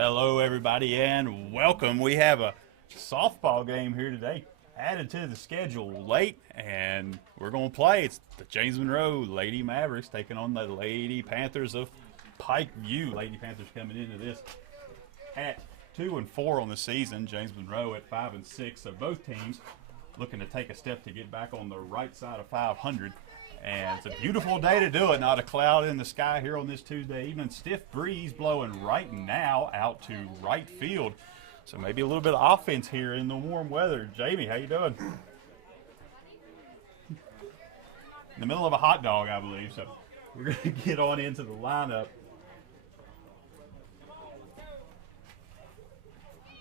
Hello, everybody, and welcome. We have a softball game here today, added to the schedule late, and we're going to play. It's the James Monroe Lady Mavericks taking on the Lady Panthers of Pikeview. Lady Panthers coming into this at 2-4 on the season. James Monroe at 5-6. So both teams looking to take a step to get back on the right side of 500. And it's a beautiful day to do it. Not a cloud in the sky here on this Tuesday evening. Stiff breeze blowing right now out to right field. So maybe a little bit of offense here in the warm weather. Jamie, how you doing? In the middle of a hot dog, I believe. So we're going to get on into the lineup.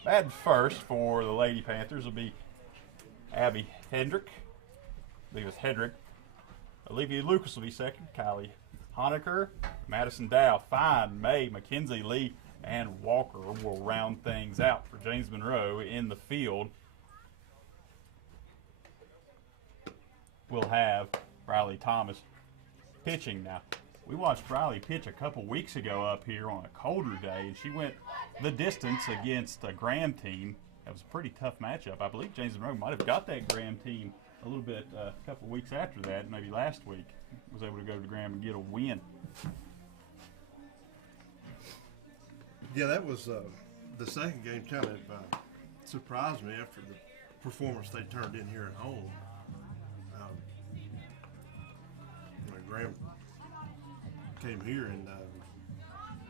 Batting first for the Lady Panthers will be Abby Hendrick. I believe it's Hedrick. Olivia Lucas will be second. Kylie Honecker, Madison Dow, Fine, May, Mackenzie Lee, and Walker will round things out for James Monroe in the field. We'll have Riley Thomas pitching now. We watched Riley pitch a couple weeks ago up here on a colder day, and she went the distance against a Graham team. That was a pretty tough matchup. I believe James Monroe might have got that Graham team a little bit a couple of weeks after that, maybe last week, was able to go to Graham and get a win. Yeah, that was the second game. Kind of surprised me after the performance they turned in here at home. Graham came here and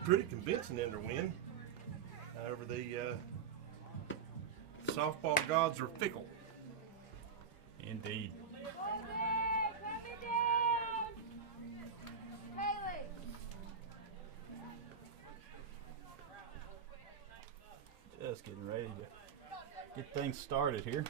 pretty convincing in their win. However, the softball gods are fickle. Indeed. Just getting ready to get things started here.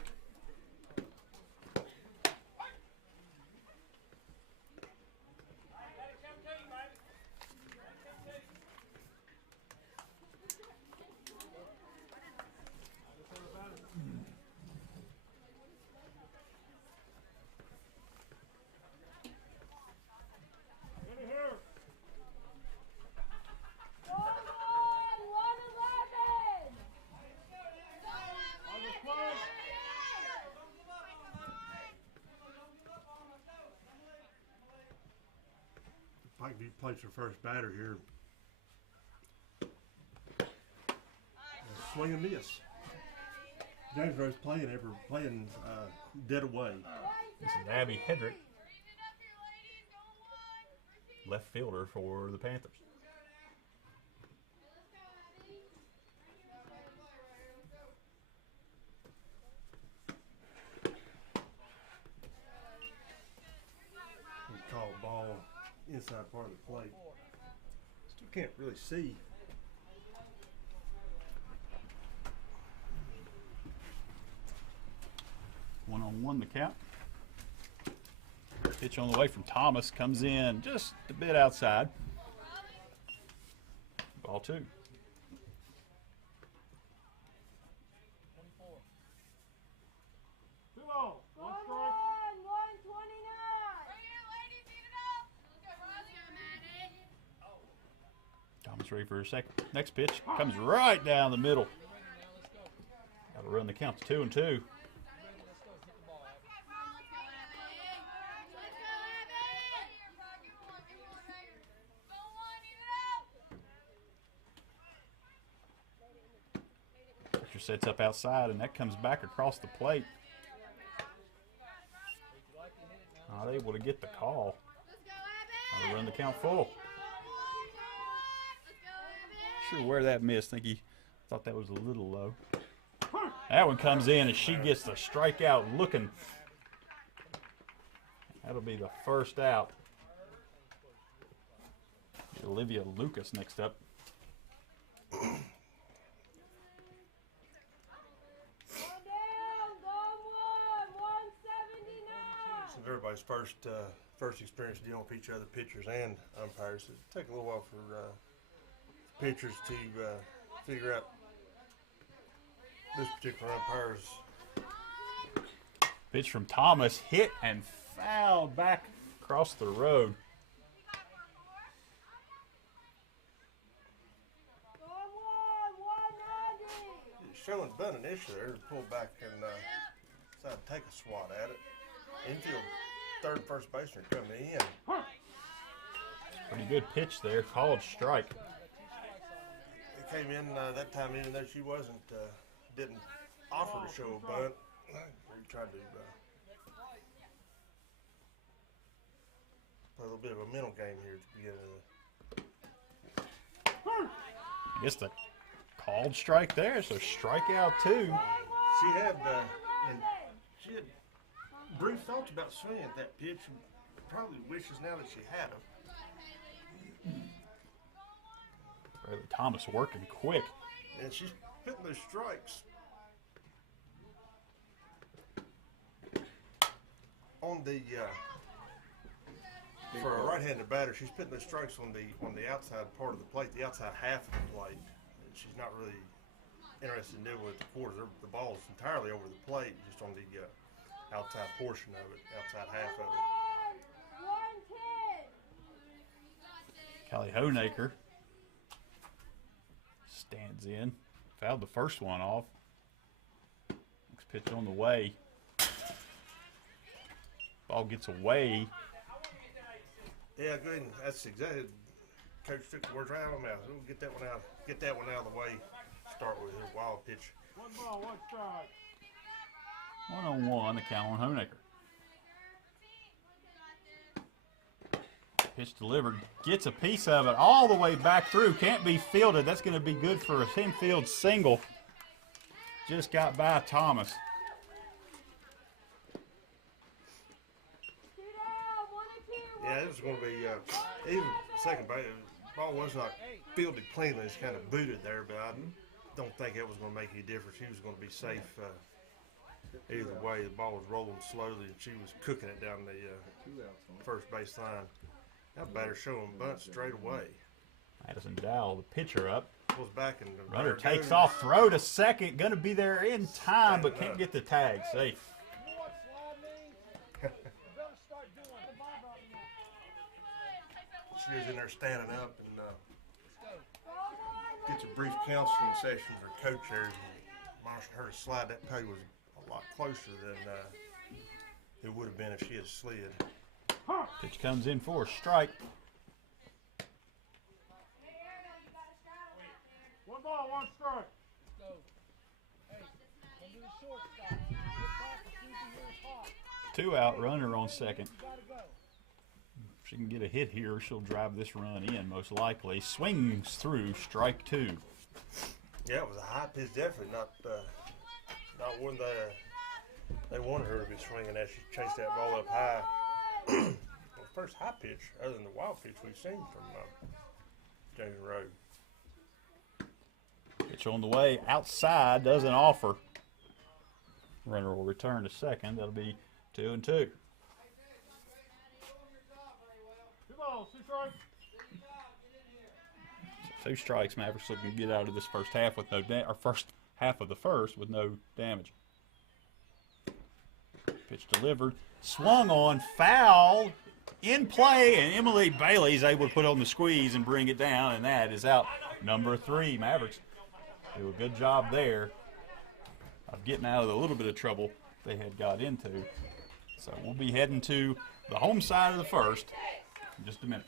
Pikeview plays their first batter here. Swing and miss. James Monroe's playing dead away. This is Abby Hedrick, left fielder for the Panthers. Call ball inside part of the plate. Still can't really see. One-on-one the count. Pitch on the way from Thomas comes in just a bit outside. Ball two. Thomas ready for a second. Next pitch comes right down the middle. Got to run the count to 2-2. Pitcher sets up outside, and that comes back across the plate. Not able to get the call. Got to run the count full. Sure where that missed. Think he thought that was a little low. That one comes in, and she gets the strikeout looking. That'll be the first out. Olivia Lucas next up. Everybody's first experience dealing with each other, pitchers and umpires. It takes a little while for pitchers to figure out this particular umpire's. Pitch from Thomas, hit and fouled back across the road. showing bunt initially there, pulled back and decided to take a swat at it. Infield third first baseman coming in. Pretty good pitch there, called strike. It came in that time, even though she didn't offer to show a bunt. We tried to play a little bit of a mental game here at the beginning of the. I guess the called strike there, so strikeout 2. She had brief thoughts about swinging at that pitch, and probably wishes now that she had them. Riley Thomas working quick. And she's hitting those strikes on the for a right-handed batter. She's putting those strikes on the outside part of the plate, the outside half of the plate. And she's not really interested in dealing with the quarters. The ball's entirely over the plate, just on the outside portion of it, outside half of it. Callie Honaker stands in. Fouled the first one off. Next pitch on the way. Ball gets away. Yeah, good. That's exactly. Coach took the words right out of my mouth. We'll get that one out. Get that one out of the way. Start with a wild pitch. 1 ball, 1 strike. 1-on-1 to Callan Honaker. Pitch delivered. Gets a piece of it all the way back through. Can't be fielded. That's going to be good for a infield single. Just got by Thomas. Yeah, it was going to be even second base. The ball was not fielded cleanly. It's kind of booted there, but I don't think it was going to make any difference. He was going to be safe either way. The ball was rolling slowly, and she was cooking it down the first base line. That batter showing bunt straight away. Madison Dowell, the pitcher, up. Pulls back and the Runner batter takes goes. off, throw to second. Going to be there in time, but can't get the tag. Safe. She was in there standing up and gets a brief counseling session for coach there. And admonishing her to slide. That play was a lot closer than it would have been if she had slid. Pitch comes in for a strike. 1 ball, 1 strike. Go. Hey, come to the shortstop. Get back as soon as you hear a pop. 2 out, runner on second. You gotta go. If she can get a hit here, she'll drive this run in most likely. Swings through, strike 2. Yeah, it was a high pitch, definitely not one they wanted her to be swinging as she chased that ball up high. The first high pitch, other than the wild pitch we've seen from James Monroe. Pitch on the way, outside, doesn't offer. Runner will return to second. That'll be 2-2. 2 balls, 2 strikes. 2 strikes. Mavericks looking to get out of this first half with no first half of the first with no damage. Pitch delivered, swung on, foul, in play, and Emily Bailey's able to put on the squeeze and bring it down, and that is out. Number 3, Mavericks do a good job there of getting out of the little bit of trouble they had got into. So we'll be heading to the home side of the first in just a minute.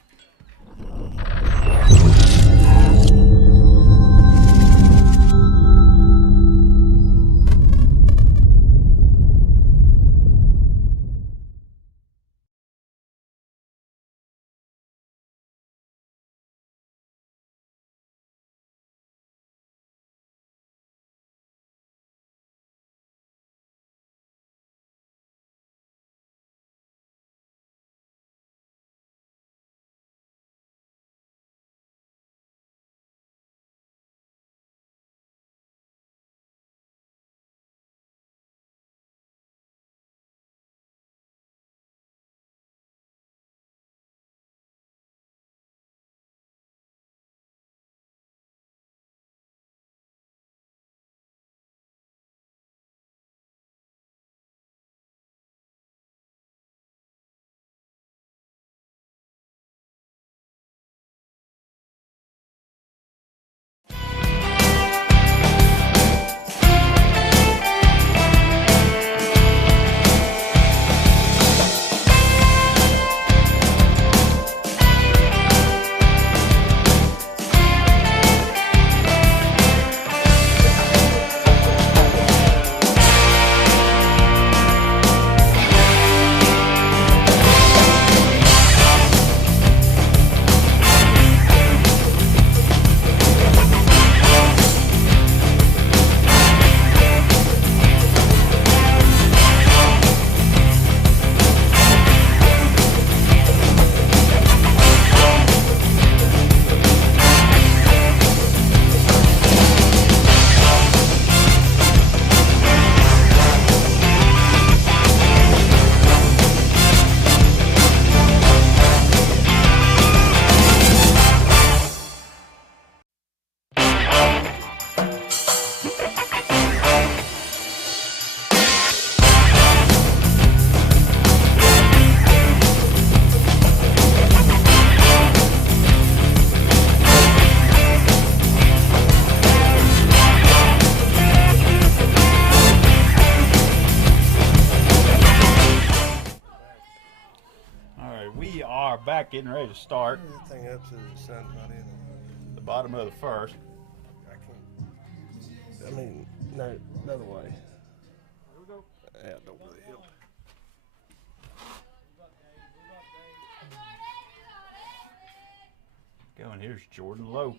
back, getting ready to start. That thing up to the sun's not in. The bottom of the first. I can't. I mean, no, another way. Here we go. Yeah, don't really help. Going here's Jordan Lowe.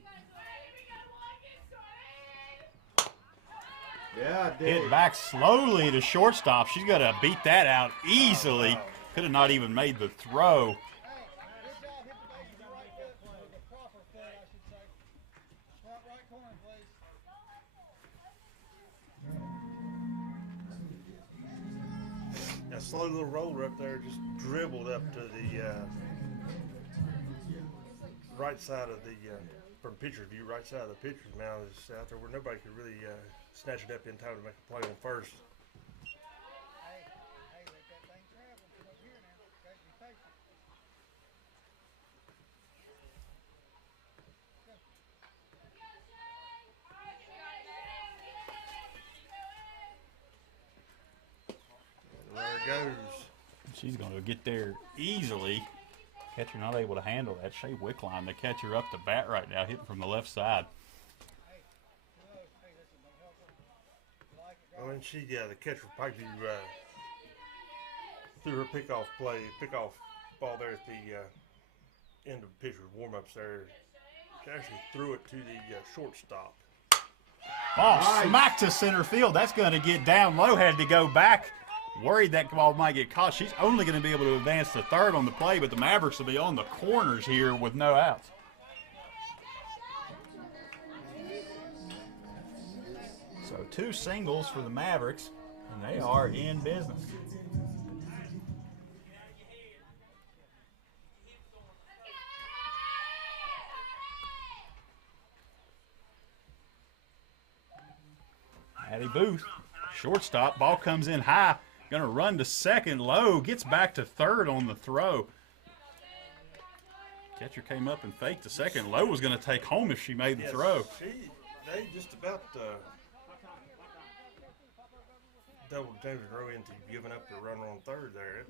Yeah, I did. Hit back slowly to shortstop. She's got to beat that out easily. Could have not even made the throw. Good job. Hit the base with the right foot. The proper foot, I should say. Front right corner, please. That slow little roller up there just dribbled up to the right side of the, from pitcher's view, right side of the pitcher's mound is out there where nobody could really snatch it up in time to make a play on first. Hey, let that thing travel. Come up here now. Okay, be patient. And there it goes. She's going to get there easily. Catcher not able to handle that. Shea Wickline, the catcher up to bat right now, hitting from the left side. Hey, listen, don't help her. You like it, I mean, the catcher from Pikeview threw her pickoff ball there at the end of pitcher's warm-ups there. She actually threw it to the shortstop. Ball smack to center field. That's going to get down low. Had to go back. Worried that ball might get caught. She's only going to be able to advance to third on the play, but the Mavericks will be on the corners here with no outs. So 2 singles for the Mavericks, and they are in business. Addie Booth, shortstop, ball comes in high, gonna run to second, low, gets back to third on the throw. Catcher came up and faked the second. Low was gonna take home if she made the throw. They just about doubled James Monroe into giving up the runner on third there.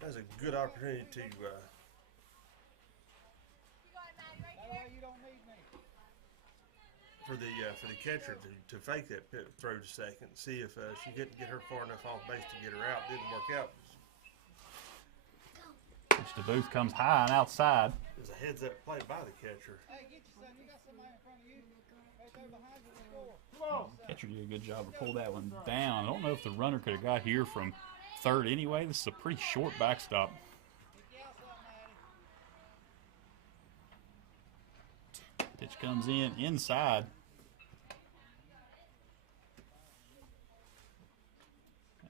That's a good opportunity to That way you don't need me. for the catcher to fake that throw to second, see if she couldn't get her far enough off base to get her out. Didn't work out. Pitch to Booth comes high and outside. It was a heads-up play by the catcher. Hey, get your son. You got somebody in front of you. Right there behind you to score. Come on. Catcher did a good job to pull that one down. I don't know if the runner could have got here from third anyway. This is a pretty short backstop. Get out something, Maddie. Pitch comes in inside.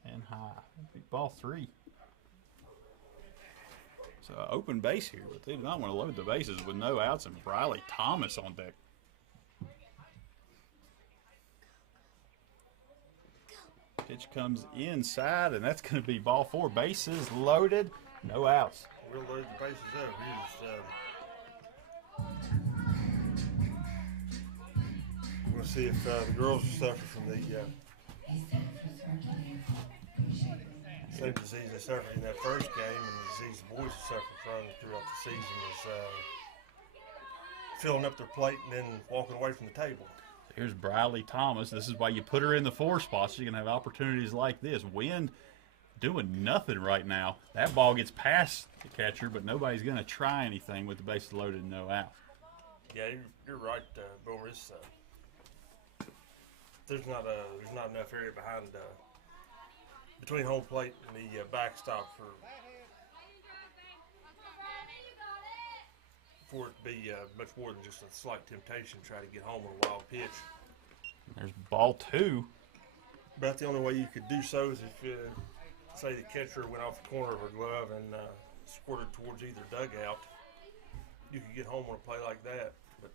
And high. Ball 3. So open base here, but they do not want to load the bases with no outs and Briley Thomas on deck. Pitch comes inside, and that's going to be ball 4. Bases loaded, no outs. We'll load the bases up. We'll see if the girls suffer from the same disease they suffered in that first game, and the disease the boys have suffered from throughout the season is filling up their plate and then walking away from the table. Here's Briley Thomas. This is why you put her in the 4 spot, so you can have opportunities like this. Wind doing nothing right now. That ball gets past the catcher, but nobody's going to try anything with the bases loaded and no out. Yeah, you're right, Boomer. There's not enough area behind between home plate and the backstop for it to be much more than just a slight temptation to try to get home on a wild pitch. There's ball 2. About the only way you could do so is if, say, the catcher went off the corner of her glove and squirted towards either dugout. You could get home on a play like that, but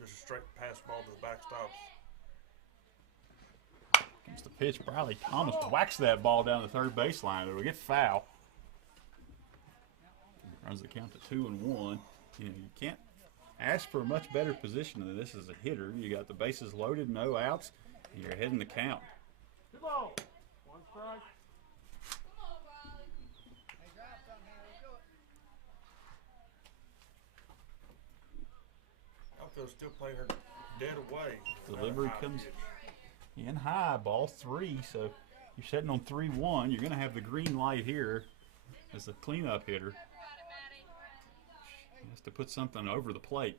just a straight pass ball to the backstops. Comes the pitch. Briley Thomas whacks that ball down the third baseline. It'll get foul. Runs the count to 2-1. You know, you can't ask for a much better position than this as a hitter. You got the bases loaded, no outs, and you're ahead in the count. Good ball. 1 strike. Hey, drive something here. Let's do it. Roscoe's still playing her dead away. Delivery comes in high, ball 3. So you're sitting on 3-1. You're going to have the green light here as the cleanup hitter. She has to put something over the plate.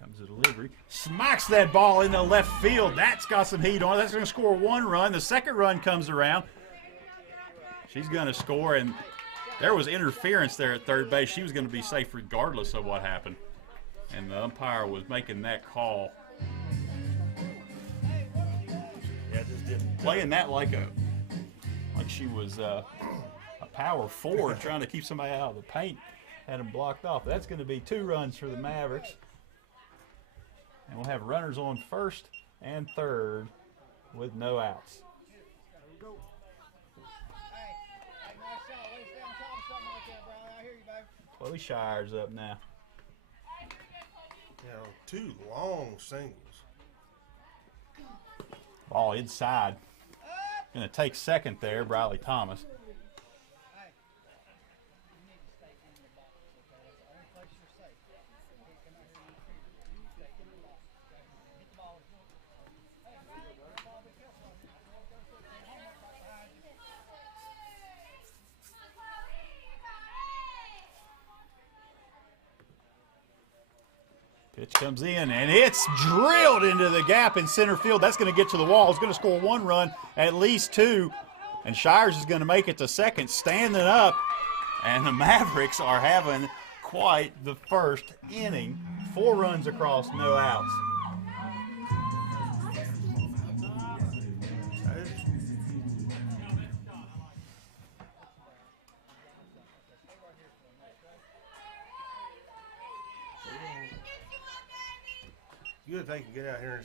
Comes the delivery. Smacks that ball into left field. That's got some heat on it. That's going to score 1 run. The second run comes around. She's going to score, and there was interference there at third base. She was going to be safe regardless of what happened. And the umpire was making that call. Yeah, just didn't. Playing that like she was a power forward trying to keep somebody out of the paint. Had them blocked off. That's going to be 2 runs for the Mavericks. And we'll have runners on first and third with no outs. Chloe Shire's up now. You know, 2 long singles. Ball inside. Going to take second there, Briley Thomas. Pitch comes in, and it's drilled into the gap in center field. That's going to get to the wall. It's going to score 1 run, at least 2. And Shires is going to make it to second, standing up. And the Mavericks are having quite the first inning. 4 runs across, no outs. Good if they can get out here and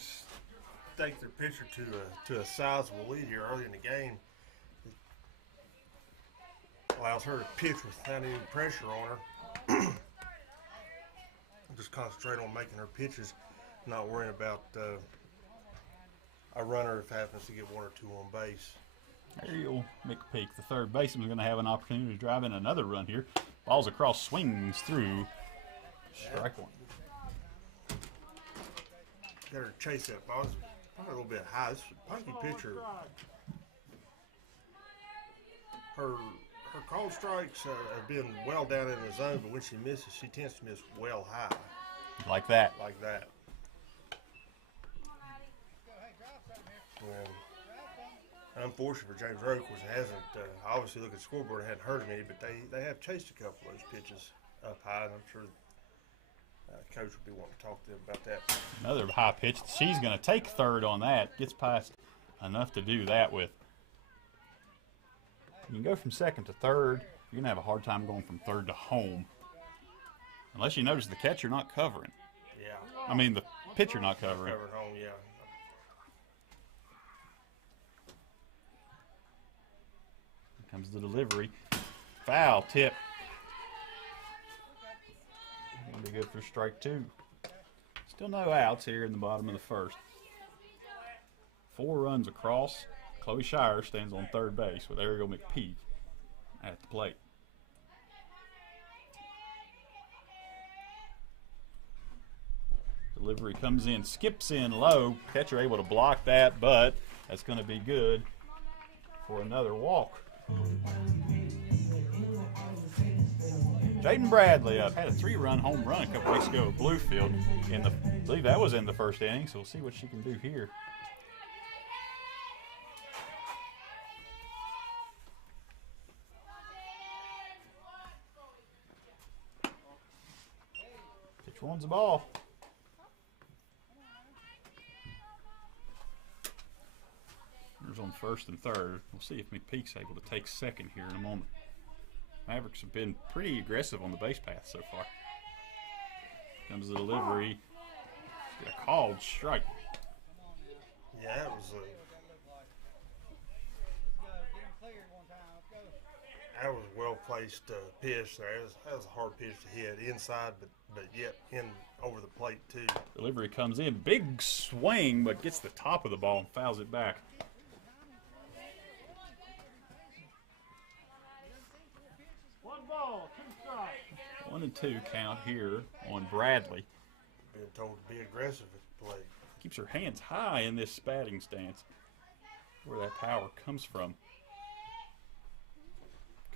stake their pitcher to a sizable lead here early in the game. It allows her to pitch without any pressure on her. Just concentrate on making her pitches, not worrying about a runner if happens to get 1 or 2 on base. Ariel McPeak, the third baseman, is going to have an opportunity to drive in another run here. Balls across, swings through. Strike 1. Got her chase that ball. It's probably a little bit high. This Pikey pitcher, her called strikes have been well down in the zone, but when she misses, she tends to miss well high. Like that. Like that. And unfortunate for James Rowe, of course, it hasn't, obviously look at the scoreboard, it hadn't hurt him any, but they have chased a couple of those pitches up high, and I'm sure Coach will be wanting to talk to them about that. Another high pitch. She's going to take third on that. Gets past enough to do that with. You can go from second to third. You're going to have a hard time going from third to home. Unless you notice the catcher not covering. Yeah. I mean, the pitcher not covering. Covering home, yeah. Here comes the delivery. Foul tip. Going to be good for strike 2. Still no outs here in the bottom of the first. 4 runs across. Chloe Shire stands on third base with Ariel McPeak at the plate. Delivery comes in, skips in low. Catcher able to block that, but that's going to be good for another walk. Jaden Bradley up, had a 3-run home run a couple weeks ago at Bluefield. I believe that was in the first inning, so we'll see what she can do here. Pitch 1's the ball. Runners on first and third. We'll see if McPeak's able to take second here in a moment. Mavericks have been pretty aggressive on the base path so far. Comes the delivery. A called strike. Yeah, that was a well-placed pitch there. That was a hard pitch to hit inside, but yet in over the plate too. Delivery comes in, big swing, but gets the top of the ball and fouls it back. One ball. 1-2 count here on Bradley. Being told to be aggressive at the plate. Keeps her hands high in this batting stance. Where that power comes from.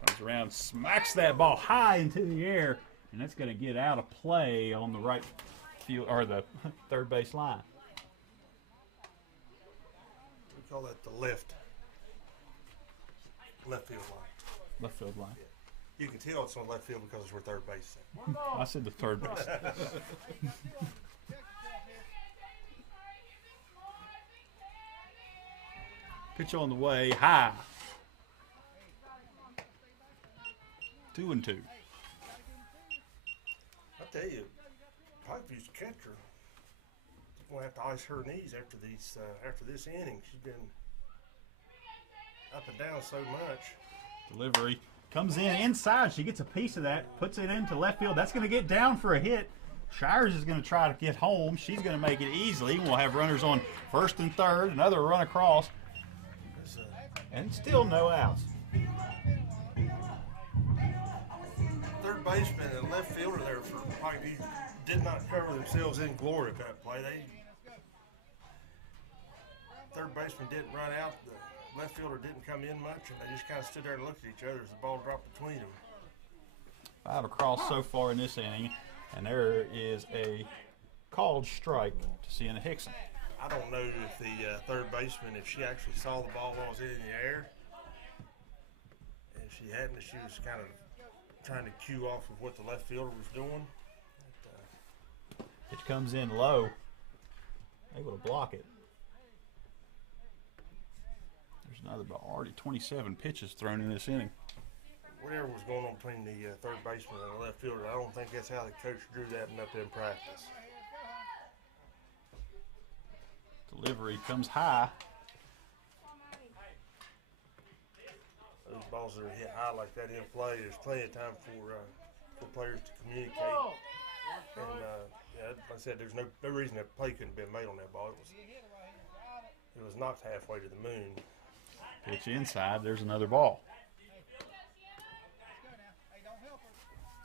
Comes around, smacks that ball high into the air, and that's going to get out of play on the right field or the third base line. We call that the left field line. Left field line. You can tell it's on left field because it's where third base is. I said the third base. Pitch on the way, high. 2-2. I tell you, Pikeview's catcher is going to have to ice her knees after this inning. She's been up and down so much. Delivery comes in inside. She gets a piece of that, puts it into left field. That's going to get down for a hit. Shires is going to try to get home. She's going to make it easily. We'll have runners on first and third. Another run across. And still no outs. Third baseman and left fielder there for Pikeview did not cover themselves in glory at that play. Third baseman didn't run out. The left fielder didn't come in much, and they just kind of stood there and looked at each other as the ball dropped between them. 5 across so far in this inning, and there is a called strike to Sienna Hickson. I don't know if the third baseman, if she actually saw the ball while it was in the air. If she hadn't, she was kind of trying to cue off of what the left fielder was doing. Pitch comes in low, able to block it. There's another ball. Already 27 pitches thrown in this inning. Whatever was going on between the third baseman and the left fielder, I don't think that's how the coach drew that up in practice. Delivery comes high. Those balls that are hit high like that in play, there's plenty of time for players to communicate. And like I said, there's no reason that play couldn't have been made on that ball. It was knocked halfway to the moon. Pitch inside. There's another ball.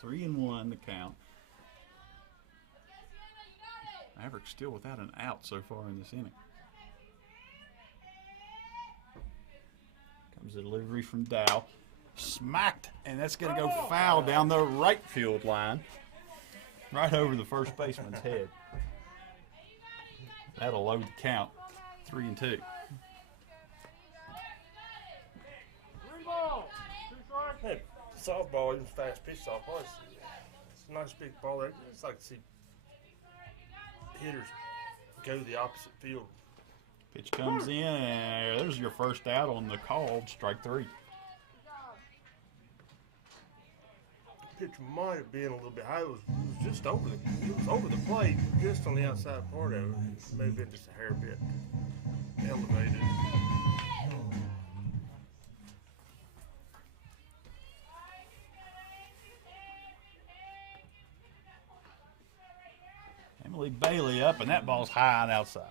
3-1 the count. Mavericks still without an out so far in this inning. Comes the delivery from Dow. Smacked, and that's going to go foul down the right field line. Right over the first baseman's head. That'll load the count. 3-2. 3 balls. 2 strikes. Hey, softball, even fast pitch softball, it's a nice big ball there. It's like to see hitters go to the opposite field. Pitch comes in, and there's your first out on the called strike 3. Pitch might have been a little bit high. It was just over the plate, just on the outside part of it. It may have been just a hair bit elevated. Emily Bailey up, and that ball's high and outside.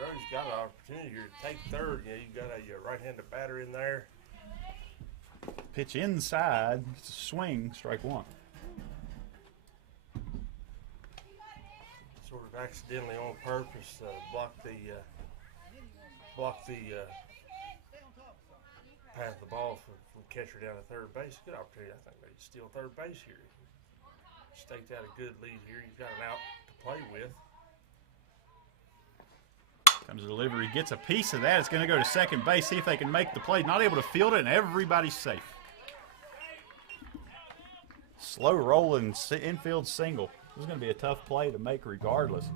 Monroe's got an opportunity here to take third. You know, you got a right-handed batter in there. Pitch inside, it's a swing, strike 1. Sort of accidentally on purpose blocked the path of the ball from catcher down to third base. Good opportunity, I think, maybe to steal third base here. Staked out a good lead here. You've got an out to play with. Comes the delivery, gets a piece of that. It's going to go to second base, see if they can make the play. Not able to field it, and everybody's safe. Slow rolling infield single. This is going to be a tough play to make regardless.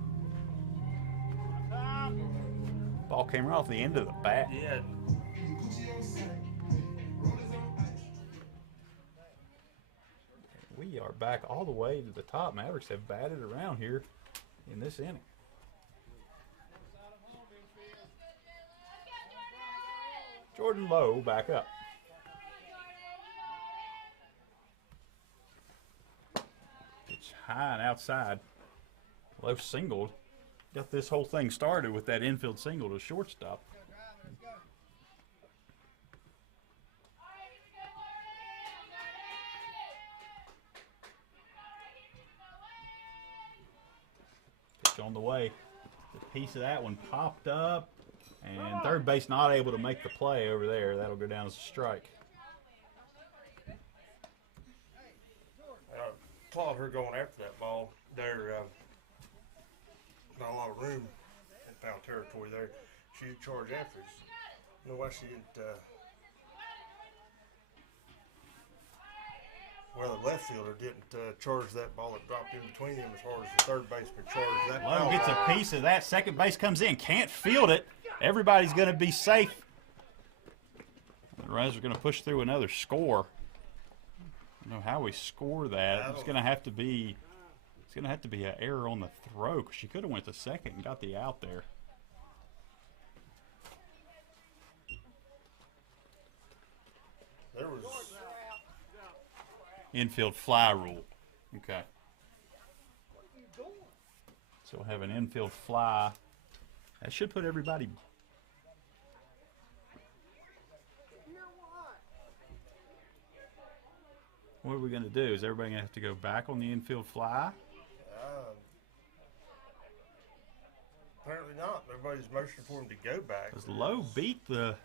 Ball came right off the end of the bat. Yeah. We are back all the way to the top. Mavericks have batted around here in this inning. Jordan Lowe back up. Pitch high and outside. Lowe singled. Got this whole thing started with that infield single to shortstop. on the way. The piece of that one popped up, and third base not able to make the play over there. That'll go down as a strike. Applaud her going after that ball. There, not a lot of room in foul territory there. She did charge after us. I don't know why she didn't. Well, the left fielder didn't charge that ball that dropped in between them as hard as the third baseman charged that ball. Lowe gets a piece of that. Second base comes in. Can't field it. Everybody's going to be safe. The Reds are going to push through another score. I don't know how we score that. It's going to have to be. It's going to have to be an error on the throw, because she could have went to second and got the out there. There was infield fly rule. Okay. So we'll have an infield fly. That should put everybody. What are we going to do? Is everybody going to have to go back on the infield fly? Apparently not. Everybody's motioning for him to go back. Because Lowe beat the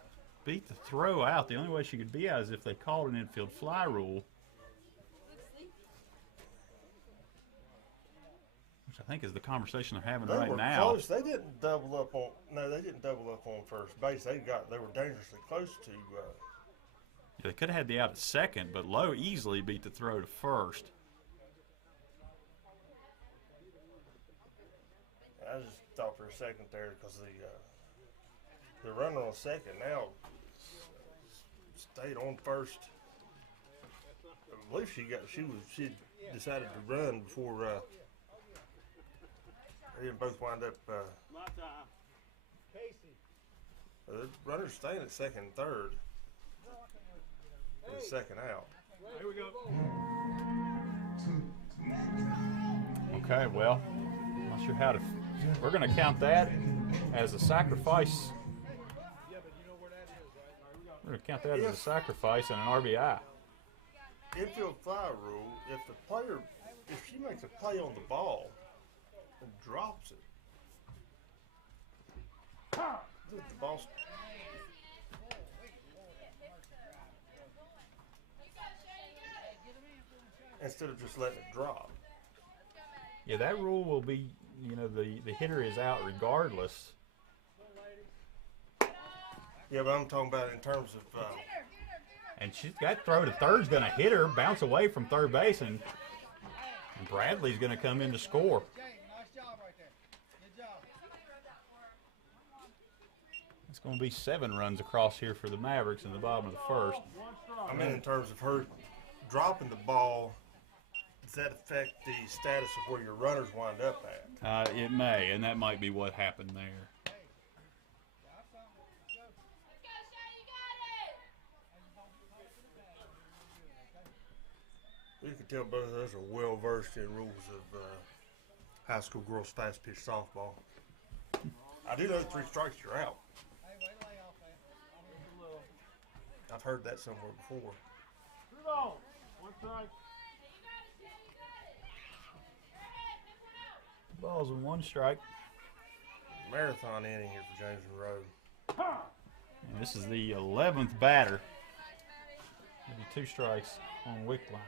throw out. The only way she could be out is if they called an infield fly rule. Which I think is the conversation they're having right now. Close. They didn't double up on. No, they didn't double up on first base. They were dangerously close to. They could have had the out at second, but Lowe easily beat the throw to first. I just thought for a second there because the runner on second now stayed on first. I believe she decided to run before they didn't both wind up. The runner's staying at second and third. And second out. Here we go. Okay, well, not sure how to. We're going to count that as a sacrifice. Yeah, but you know where that is, right? We're going to count that as a sacrifice and an RBI. Infield fly rule: if she makes a play on the ball and drops it, the ball. Instead of just letting it drop. Yeah, that rule will be, the hitter is out regardless. Yeah, but I'm talking about in terms of. And that throw to third's going to hit her, bounce away from third base, and Bradley's going to come in to score. Nice job right there. Good job. It's going to be 7 runs across here for the Mavericks in the bottom of the first. I mean, in terms of her dropping the ball, does that affect the status of where your runners wind up at? It may, and that might be what happened there. You can tell both of us are well versed in rules of high school girls fast pitch softball. I do know 3 strikes, you're out. I've heard that somewhere before. Move on. One strike. Ball's in 1 strike. Marathon inning here for James Monroe. And this is the 11th batter. Maybe 2 strikes on Wickline.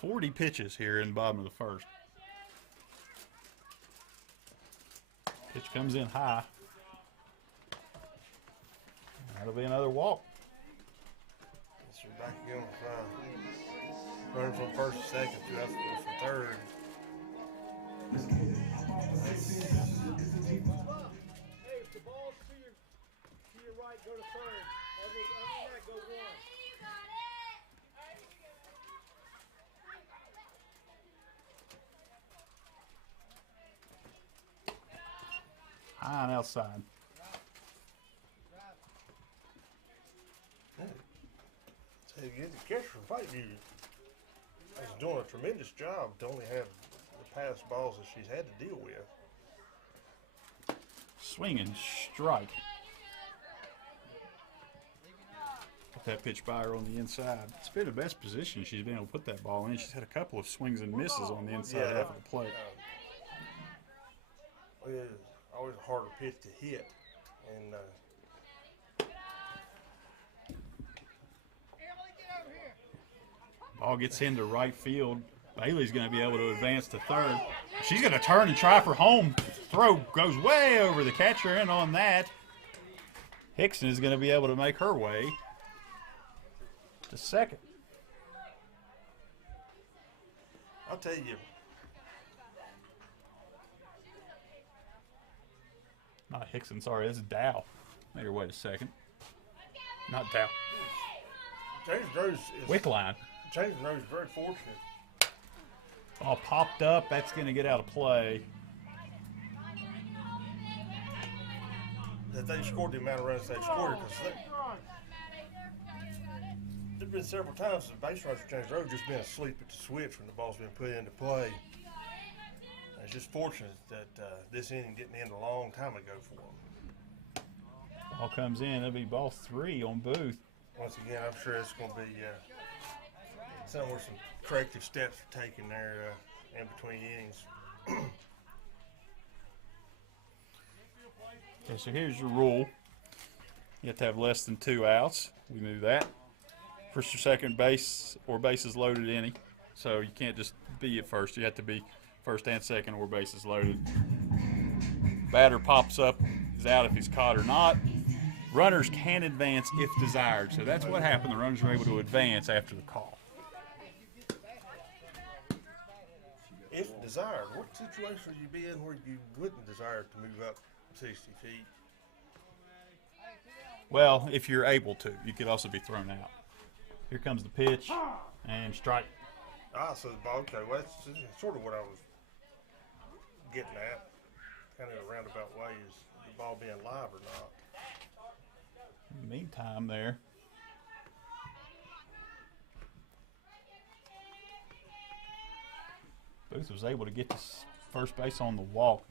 40 pitches here in the bottom of the first. Pitch comes in high. That'll be another walk. So we're back again with running from first to second, 2 outfields for third. Hey, if the ball's to your right, go to third. Other than that, go 1. High and outside. So you get the catcher from Pikeview. He's doing a tremendous job to only have the pass balls that she's had to deal with. Swing and strike. That pitch by her on the inside. It's been the best position she's been able to put that ball in. She's had a couple of swings and misses on the inside half of the plate. It's always a harder pitch to hit, and Ball gets into right field. Bailey's going to be able to advance to third. She's going to turn and try for home. Throw goes way over the catcher, and on that, Hickson is going to be able to make her way to second. I'll tell you, Not Hickson, sorry, this is Dow. Made her way to second. Not Dow. James Rose Wickline. James Monroe is very fortunate Ball popped up. That's going to get out of play. that they scored the amount of runs they scored, because there's been several times the base runners for James Rose just been asleep at the switch when the ball's been put into play. And it's just fortunate that this inning didn't end a long time ago for them. Ball comes in. That'll be ball 3 on Booth. Once again, I'm sure it's going to be somewhere some corrective steps are taken there in between innings. Okay, so here's your rule. You have to have less than 2 outs. We knew that. First or second base or bases loaded inning. So you can't just be at first. You have to be first and second or bases loaded. Batter pops up, is out if he's caught or not. Runners can advance if desired. So that's what happened. The runners were able to advance after the call. If desired, what situation would you be in where you wouldn't desire to move up 60 feet? Well, if you're able to, you could also be thrown out. Here comes the pitch and strike. So the ball, okay, well, that's sort of what I was getting at, kind of a roundabout way, is the ball being live or not. In the meantime there, Booth was able to get to first base on the walk.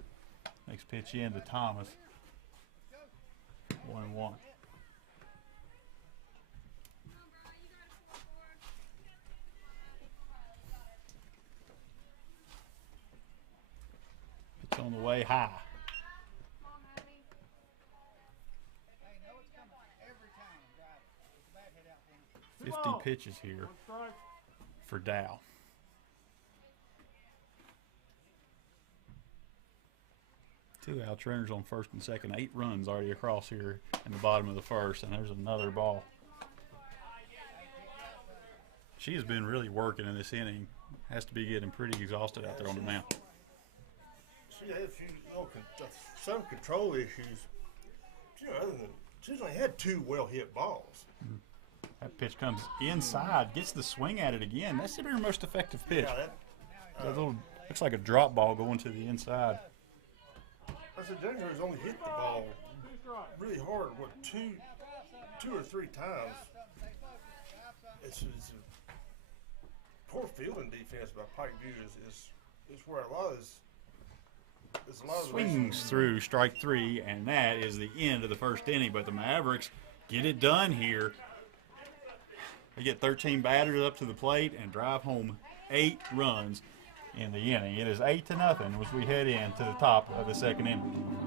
Next pitch in to Thomas. 1-1. Pitch on the way high. 50 pitches here for Dow. Two outs, runners on first and second. 8 runs already across here in the bottom of the first, and there's another ball. She has been really working in this inning. Has to be getting pretty exhausted out there on the mound. She had a few some control issues. Other than she's only had 2 well hit balls. That pitch comes inside, gets the swing at it again. That's her most effective pitch. Yeah, that little looks like a drop ball going to the inside. I said James has only hit the ball really hard, two or three times. It's a poor fielding defense by Pikeview is where a lot of this. A lot of Swings through strike 3, and that is the end of the first inning. But the Mavericks get it done here. They get 13 batters up to the plate and drive home 8 runs in the inning. It is 8-0 as we head into the top of the second inning.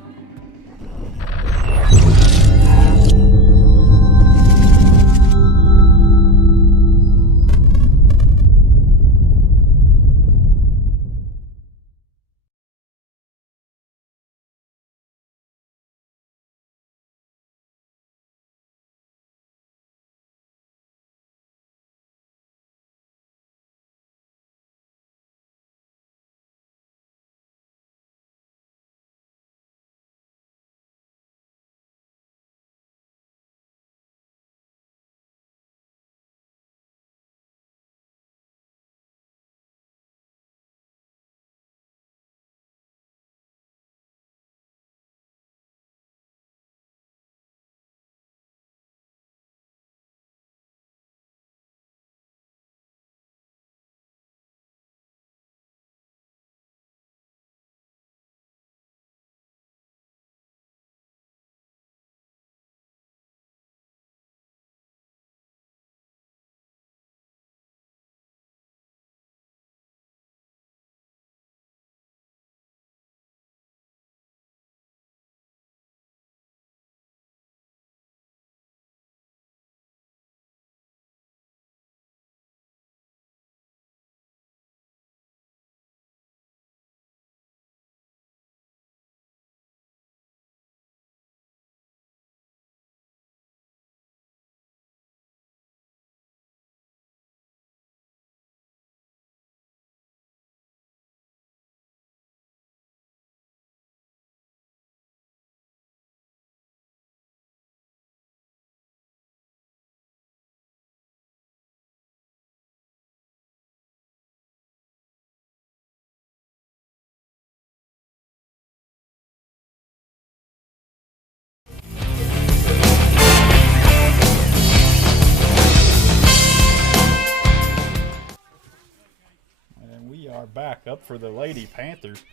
back up for the Lady Panthers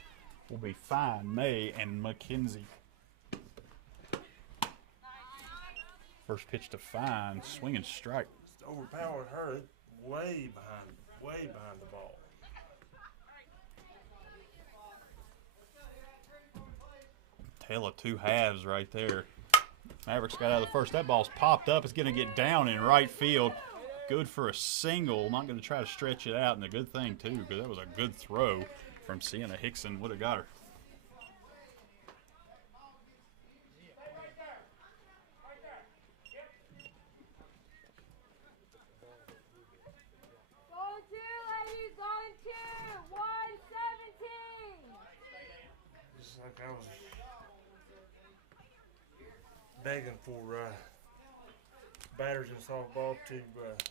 will be Fine, May, and Mackenzie. First pitch to Fine, swinging strike. Just overpowered her. It's way behind the ball. Tale of two halves right there. Mavericks got out of the first. That ball's popped up. It's going to get down in right field. Good for a single. Not going to try to stretch it out, and a good thing, too, because that was a good throw from Sienna Hickson. Would have got her. Going two, ladies, going two. 117. Just like I was begging for batters in softball to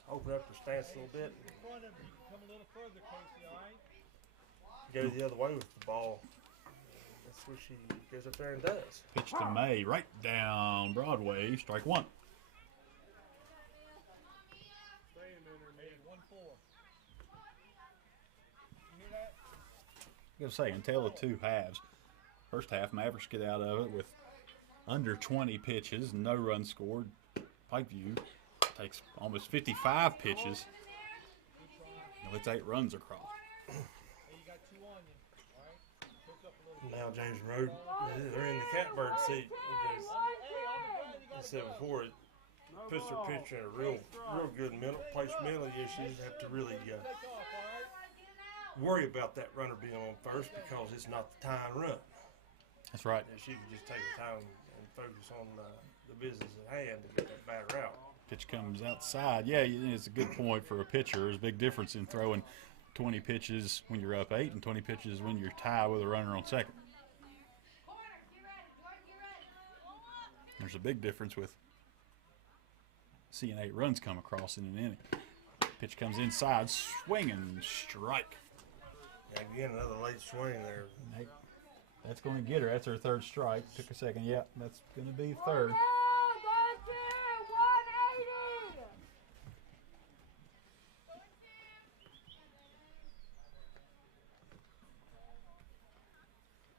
open up their stance a little bit. Come a little further, Casey, all right? Go the other way with the ball. That's what she goes up there and does. Pitch to May, right down Broadway. Strike one. Stay in there, man. 1-4. You hear that? I was saying, tale of two halves. First half, Mavericks get out of it with under 20 pitches, no runs scored. Pikeview takes almost 55 pitches. It's 8 runs across. Hey, you got 2 on you, all right? Pick up a little. Now James Monroe, they're in the catbird seat. Because, as I said before, it puts their pitcher in a real good place mentally. Issues have to really worry about that runner being on first because it's not the time run. That's right. And she can just take the time and focus on the business at hand to get that batter out. Pitch comes outside. Yeah, it's a good point for a pitcher. There's a big difference in throwing 20 pitches when you're up 8 and 20 pitches when you're tied with a runner on second. There's a big difference with seeing 8 runs come across in an inning. Pitch comes inside, swinging strike. Yeah, again, another late swing there. That's going to get her. That's her third strike. Took a second. Yeah, that's going to be third. Going two,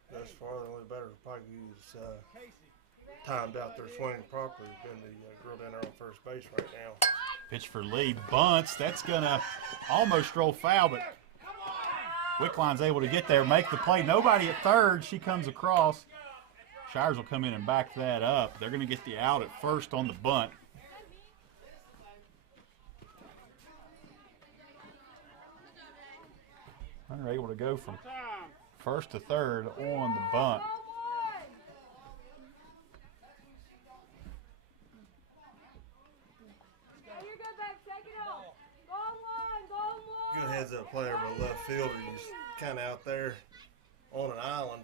180. Thus far, the only batter for Pikeview is timed out their swing properly. Been the girl down there on first base right now. Pitch for Lee. Bunts. That's going to almost roll foul, but Wickline's able to get there, make the play. Nobody at third. She comes across. Shires will come in and back that up. They're going to get the out at first on the bunt. They're able to go from first to third on the bunt. Good heads up player, but left fielder, he's kind of out there on an island,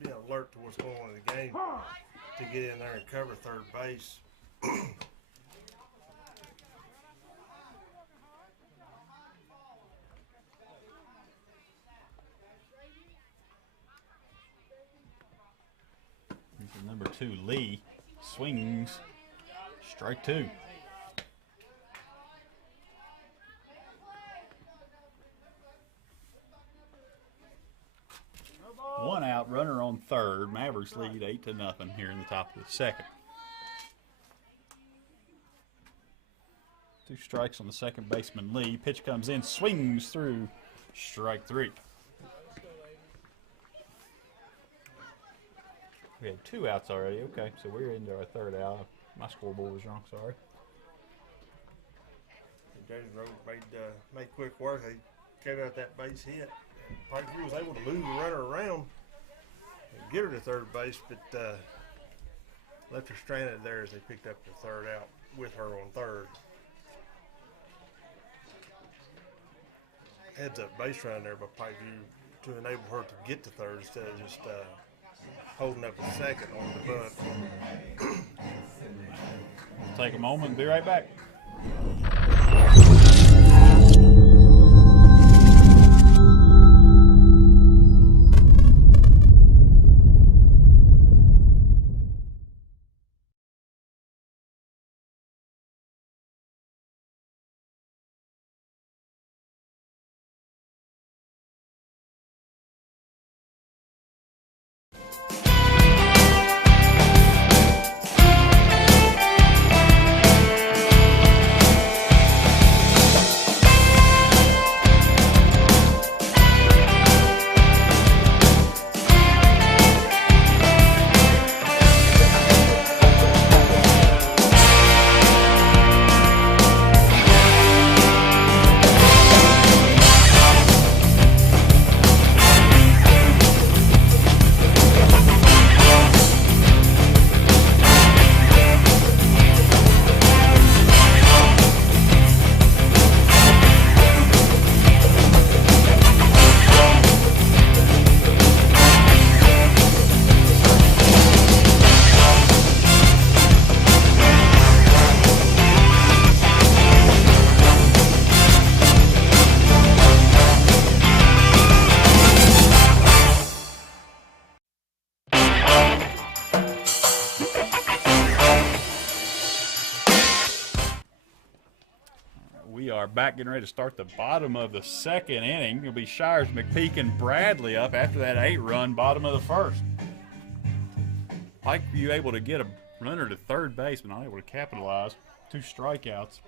being alert to what's going on in the game to get in there and cover third base. Number 2, Lee, swings, strike 2. One out, runner on third. Mavericks lead 8-0 here in the top of the second. 2 strikes on the second baseman, Lee. Pitch comes in, swings through, strike 3. We had 2 outs already. Okay, so we're into our third out. My scoreboard was wrong, sorry. James Monroe made quick work. They gave out that base hit. Pikeview was able to move the runner around and get her to third base, but left her stranded there as they picked up the third out with her on third. Heads up base run there by Pikeview to enable her to get to third instead of just holding up a second on the bunt. Take a moment and be right back. are back getting ready to start the bottom of the second inning. It'll be Shires, McPeak, and Bradley up after that 8-run bottom of the first. Pikeview able to get a runner to third base, but not able to capitalize. 2 strikeouts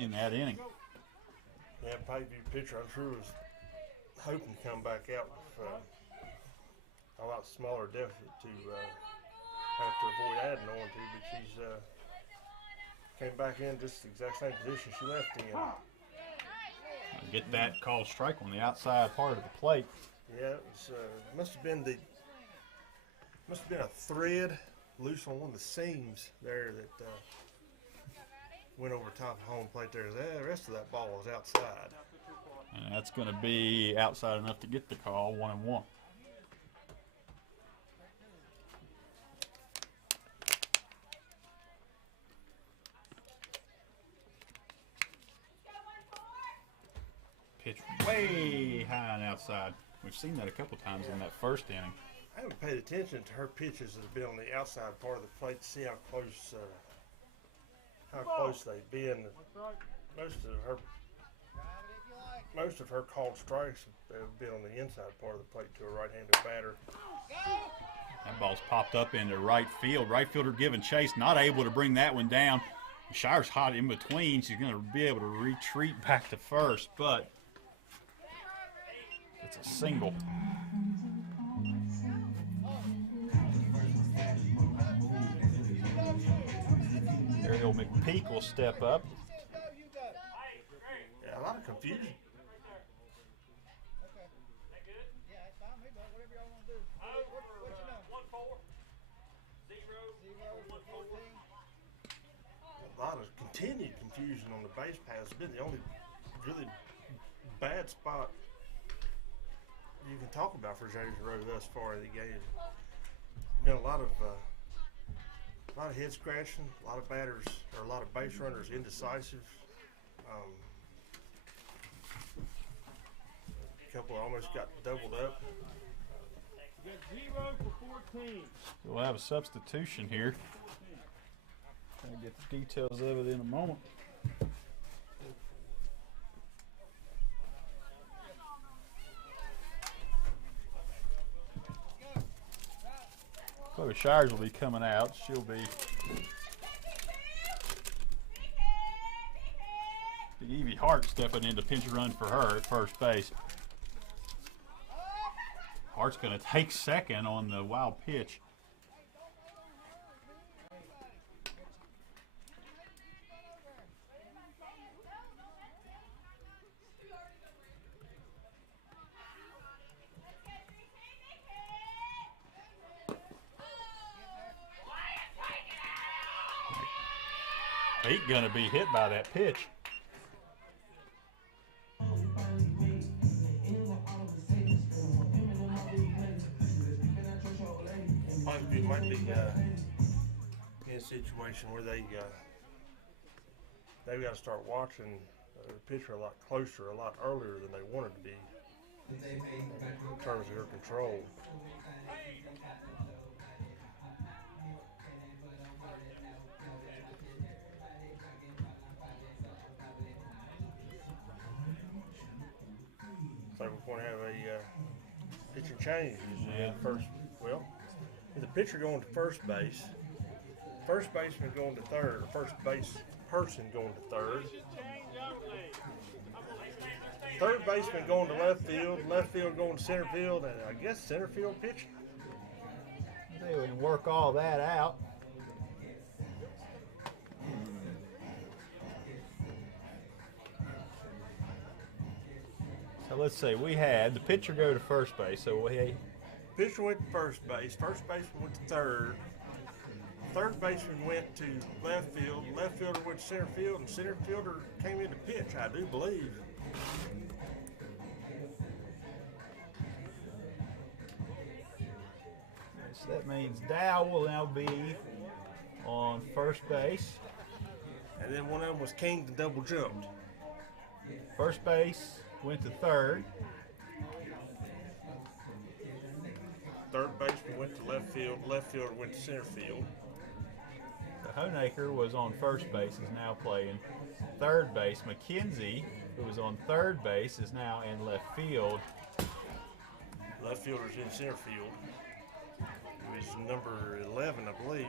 in that inning. Yeah, Pikeview pitcher, I'm sure, was hoping to come back out with a lot smaller deficit to have to avoid adding on to, but she's came back in just the exact same position she left in. Get that called strike on the outside part of the plate. Yeah, it was, must have been a thread loose on one of the seams there that went over top of home plate there. The rest of that ball was outside. And that's going to be outside enough to get the call, 1-1. Pitch way high and outside. We've seen that a couple times in that first inning. I haven't paid attention to her pitches that have been on the outside part of the plate to see how close they've been. Most of her called strikes have been on the inside part of the plate to a right-handed batter. That ball's popped up into right field. Right fielder giving chase, not able to bring that one down. Shire's hot in between. She's going to be able to retreat back to first, but it's a single. Ariel McPeak will step up. Yeah, a lot of confusion. A lot of continued confusion on the base paths. It's been the only really bad spot you can talk about for James Monroe thus far in the game. Been a lot of head scratching, a lot of batters or a lot of base runners indecisive. A couple almost got doubled up. You got 0 for 14. We'll have a substitution here. I'll get the details of it in a moment. Chloe Shires will be coming out. She'll be Evie Hart stepping in to pinch a run for her at first base. Hart's going to take second on the wild pitch. Pete going to be hit by that pitch. It might be in a situation where they've got to start watching the pitcher a lot closer, a lot earlier than they wanted to be in terms of her control. So we're going to have a pitching change. Yeah. First, well, with the pitcher going to first base, first baseman going to third, or first base person going to third, third baseman going to left field going to center field, and I guess center field pitching. They would work all that out. So let's say we had the pitcher go to first base. So we Pitcher went to first baseman went to third baseman went to left fielder went to center field, and center fielder came in to pitch, I do believe. so that means Dow will now be on first base. And then one of them was King to double jumped. First base went to third. Third baseman went to left fielder went to center field. The Honaker was on first base, is now playing third base. McKenzie, who was on third base, is now in left field. Left fielder's in center field. He was number 11, I believe.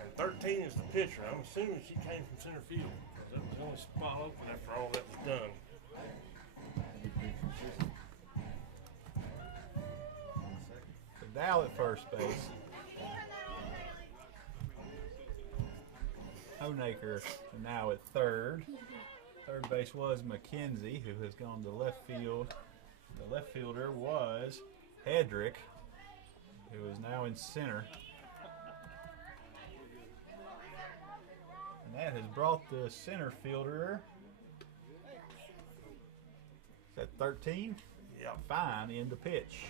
And 13 is the pitcher. I'm assuming she came from center field. That was the only spot open after all that was done. Dow at first base. Honaker now at third. Third base was McKenzie, who has gone to left field. The left fielder was Hedrick, who is now in center. And that has brought the center fielder, is that 13? Yep. Fine into pitch.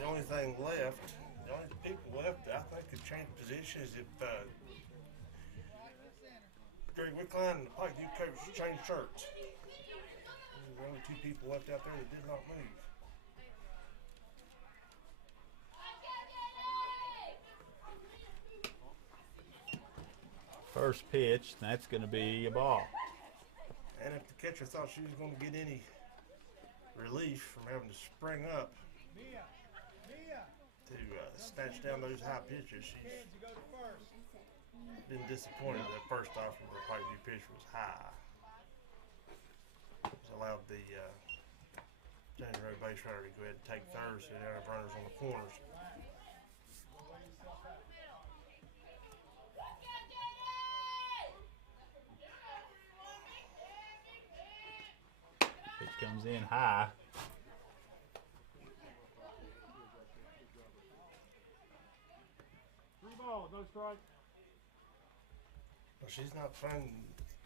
The only thing left, the only people left that I think could change positions if Greg Wickline and the Pikeview coach changed shirts. Those are the only two people left out there that did not move. First pitch, that's going to be a ball. And if the catcher thought she was going to get any relief from having to spring up to snatch down those high pitches, she's been disappointed that first off from the Pikeview pitch was high. It's allowed the James Monroe base runner to go ahead and take third, so they don't have runners on the corners. Pitch comes in high. No strike. Well, she's not throwing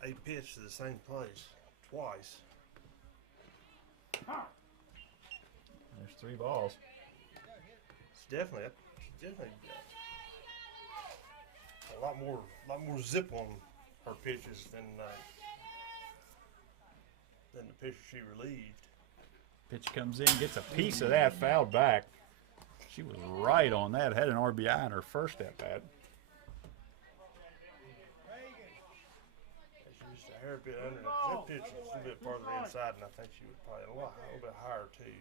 a pitch to the same place twice. There's 3 balls. It's definitely a lot more zip on her pitches than the pitcher she relieved. Pitch comes in, gets a piece of that, fouled back. She was right on that. Had an RBI in her first at bat. She's just a hair bit under. That pitch was a little bit farther inside, and I think she would probably a little bit higher too.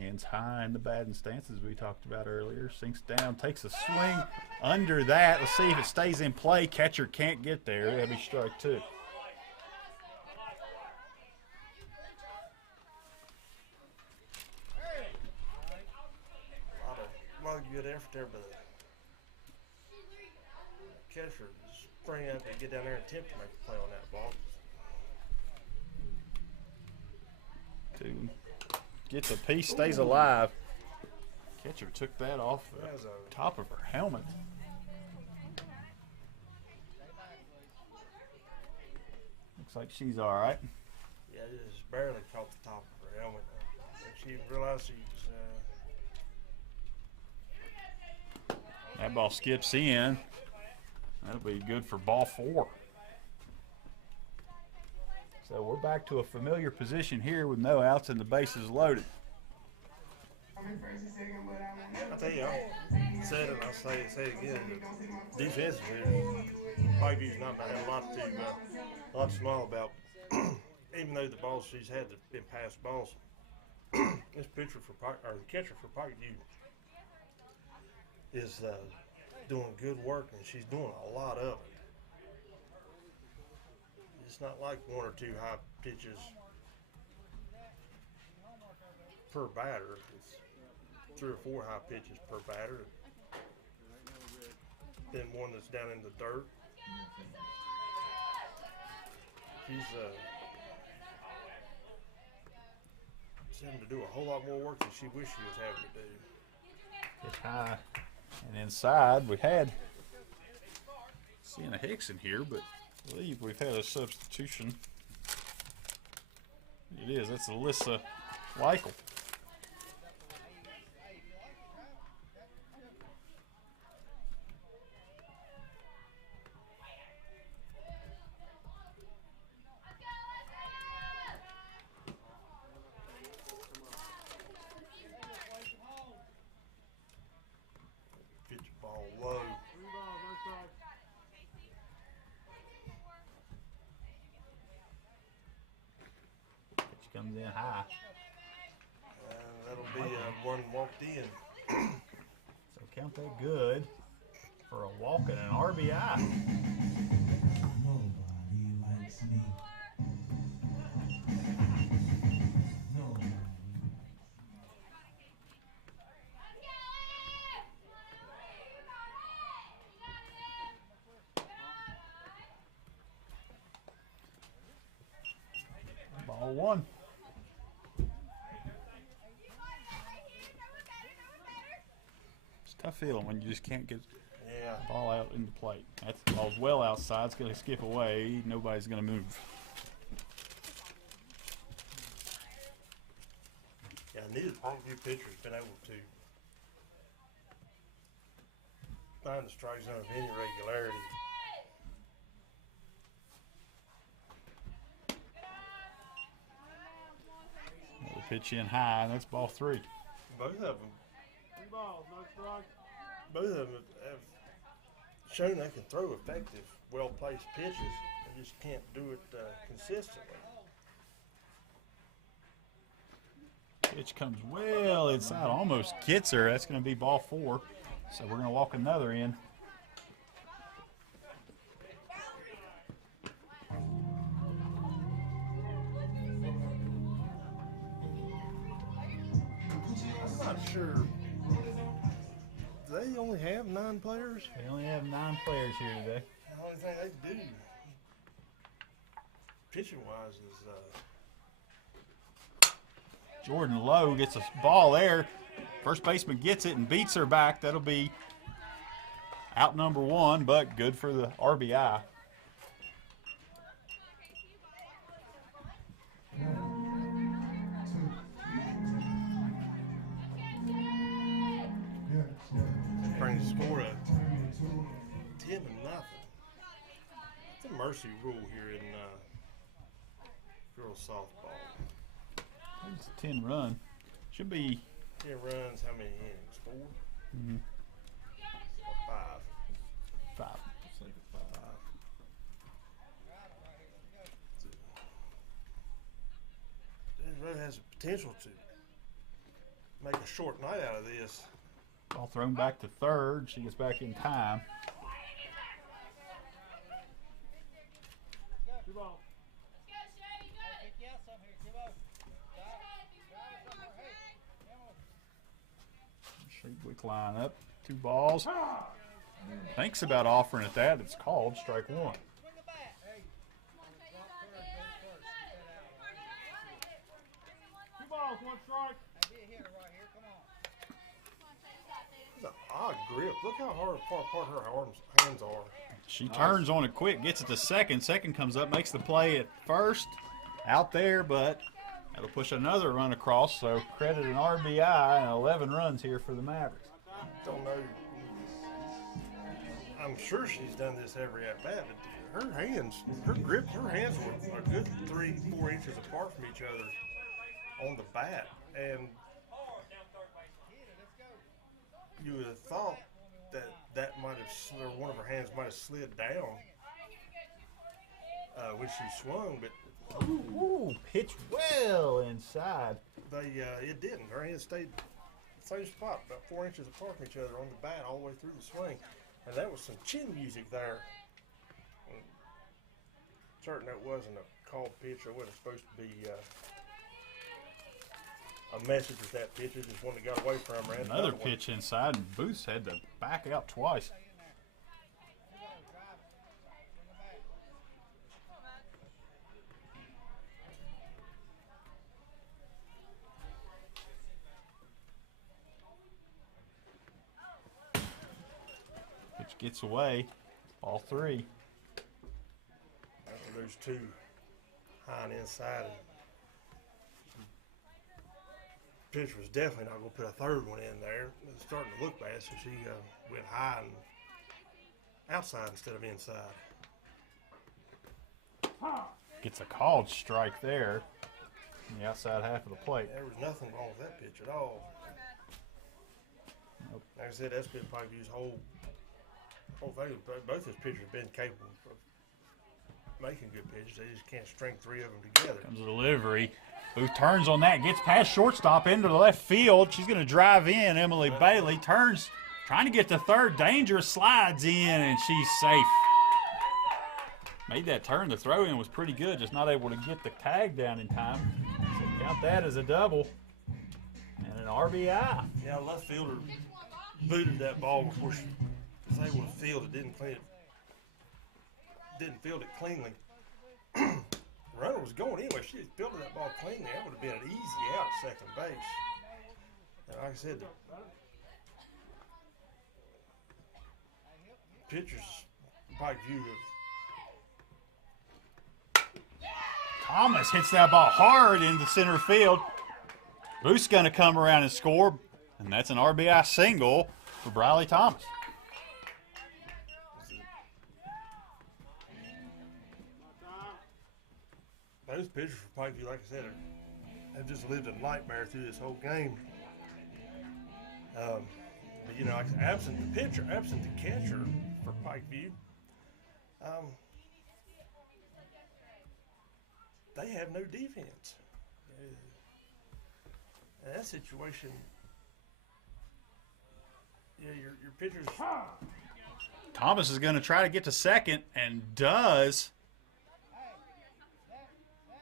Hands high in the batting stance, as we talked about earlier. Sinks down, takes a swing under that. Let's see if it stays in play. Catcher can't get there. That'd be strike 2. A lot of good effort there, but the catcher spring up and get down there and attempt to make a play on that ball. Gets a piece, stays alive. Catcher took that off the top of her helmet. Looks like she's all right. Yeah, it just barely caught the top of her helmet. And she didn't realize she was. That ball skips in. That'll be good for ball 4. So we're back to a familiar position here with no outs and the bases loaded. I tell you, I said it, I'll say it again. Defensively, Pikeview's not had a lot to smile about. Even though the balls she's had have been passed balls, this pitcher for the catcher for Pikeview is doing good work, and she's doing a lot of it. It's not like 1 or 2 high pitches per batter. It's 3 or 4 high pitches per batter. Then one that's down in the dirt. She's having to do a whole lot more work than she wished she was having to do. Pitch high and inside. We had Sienna Hicks in here, but I believe we've had a substitution. It is. That's Alyssa Weichel. Comes in high. That'll be one walked in. So count that good for a walk and an RBI. Nobody likes me. Nobody. Ball one. It's a tough feeling when you just can't get Yeah. the ball out in the plate. That ball's well outside. It's going to skip away. Nobody's going to move. Yeah, neither Pikeview pitcher's been able to find the strike zone of any regularity. Another pitch in high, and that's ball three. Both of them, 3 balls, no strike. both of them have shown they can throw effective, well-placed pitches. They just can't do it consistently. Pitch comes well inside, almost gets her. That's going to be ball four. So we're going to walk another in. I'm not sure. Do they only have 9 players? They only have 9 players here today. The only thing they can do, pitching-wise, is Jordan Lowe gets a ball there. First baseman gets it and beats her back. That'll be out number 1, but good for the RBI. bring the score to 10-0. It's a mercy rule here in girls softball. It's a 10 run. Should be 10 runs, how many innings? 4? Mhm. Or 5? 5. It really has the potential to make a short night out of this. Ball thrown back to third. She gets back in time. 2 balls. Quick line up. 2 balls. Thinks about offering at that. It's called strike 1. 2 balls, 1 strike. It's an odd grip. Look how far apart her hands are. She turns on it quick, gets it to second. Second comes up, makes the play at first. Out there, but that'll push another run across. So credit an RBI and 11 runs here for the Mavericks. Don't know. I'm sure she's done this every at bat, but her hands, her grip, her hands were a good 3-4 inches apart from each other on the bat, and you would have thought that might have, or one of her hands might have slid down when she swung, but Ooh, pitch well inside. it didn't. Her hands stayed same spot, about 4 inches apart from each other on the bat all the way through the swing. And that was some chin music there. I'm certain that wasn't a called pitch or wasn't supposed to be a message with that pitch. It just one that got away from her. And Another one. pitch inside, and Booth had to back out twice. Pitch gets away. Ball 3. After those 2 high and inside. Pitch was definitely not going to put a third one in there. It was starting to look bad, so she went high and outside instead of inside. Gets a called strike there in the outside half of the plate. There was nothing wrong with that pitch at all. Nope. Like I said, that's been Pikeview's whole thing. Both his pitchers have been capable of making good pitches. They just can't string 3 of them together. Comes a delivery. Booth turns on that, gets past shortstop into the left field. She's going to drive in. Emily Bailey turns, trying to get to third. Dangerous, slides in, and she's safe. Made that turn. The throw-in was pretty good, just not able to get the tag down in time. So count that as a double and an RBI. Yeah, left fielder booted that ball before she was able to field it. Didn't field it cleanly. Runner was going anyway. She had fielded that ball cleanly. That would have been an easy out at second base. And like I said, the pitchers, Pikeview, Thomas hits that ball hard into center field. Booth's going to come around and score, and that's an RBI single for Briley Thomas. those pitchers for Pikeview, like I said, have just lived a nightmare through this whole game. But you know, like, absent the pitcher, absent the catcher for Pikeview, they have no defense. In that situation, yeah, your pitchers. Thomas is going to try to get to second and does. That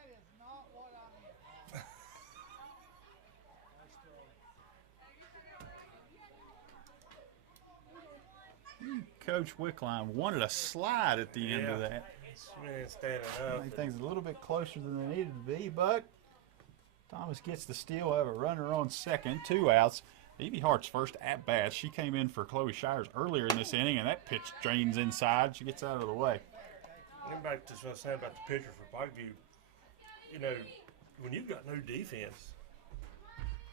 is not what I meant. Coach Wickline wanted a slide at the end of that. Man, standing up. Made things a little bit closer than they needed to be, but Thomas gets the steal. Have a runner on second, 2 outs. Evie Hart's first at bat. She came in for Chloe Shires earlier in this inning, and that pitch drains inside. She gets out of the way. Getting back to what I was saying about the pitcher for Pikeview, you know, when you've got no defense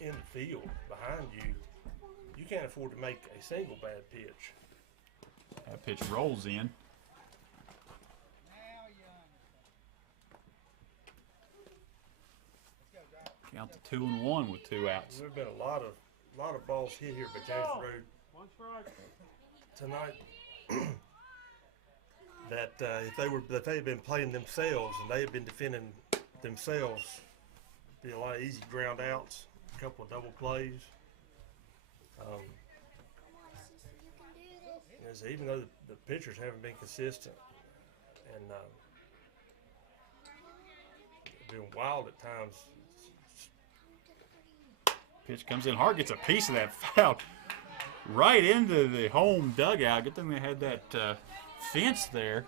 in the field behind you, you can't afford to make a single bad pitch. That pitch rolls in. Count to 2-1 with 2 outs. There've been a lot of balls hit here by James Road One strike. tonight. That if they had been playing themselves and they had been defending themselves, it'd be a lot of easy ground outs, a couple of double plays. Even though the pitchers haven't been consistent and been wild at times. Pitch comes in hard, gets a piece of that foul right into the home dugout. Good thing they had that fence there.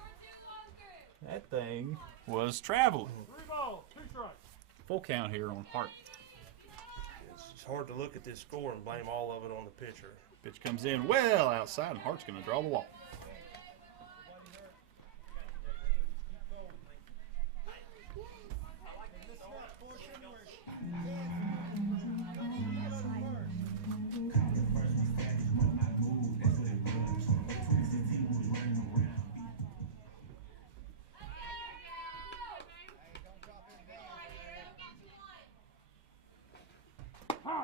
That thing was traveling. 3 balls, 2 strikes. Full count here on Hart. It's hard to look at this score and blame all of it on the pitcher. Pitch comes in well outside, and Hart's going to draw the walk.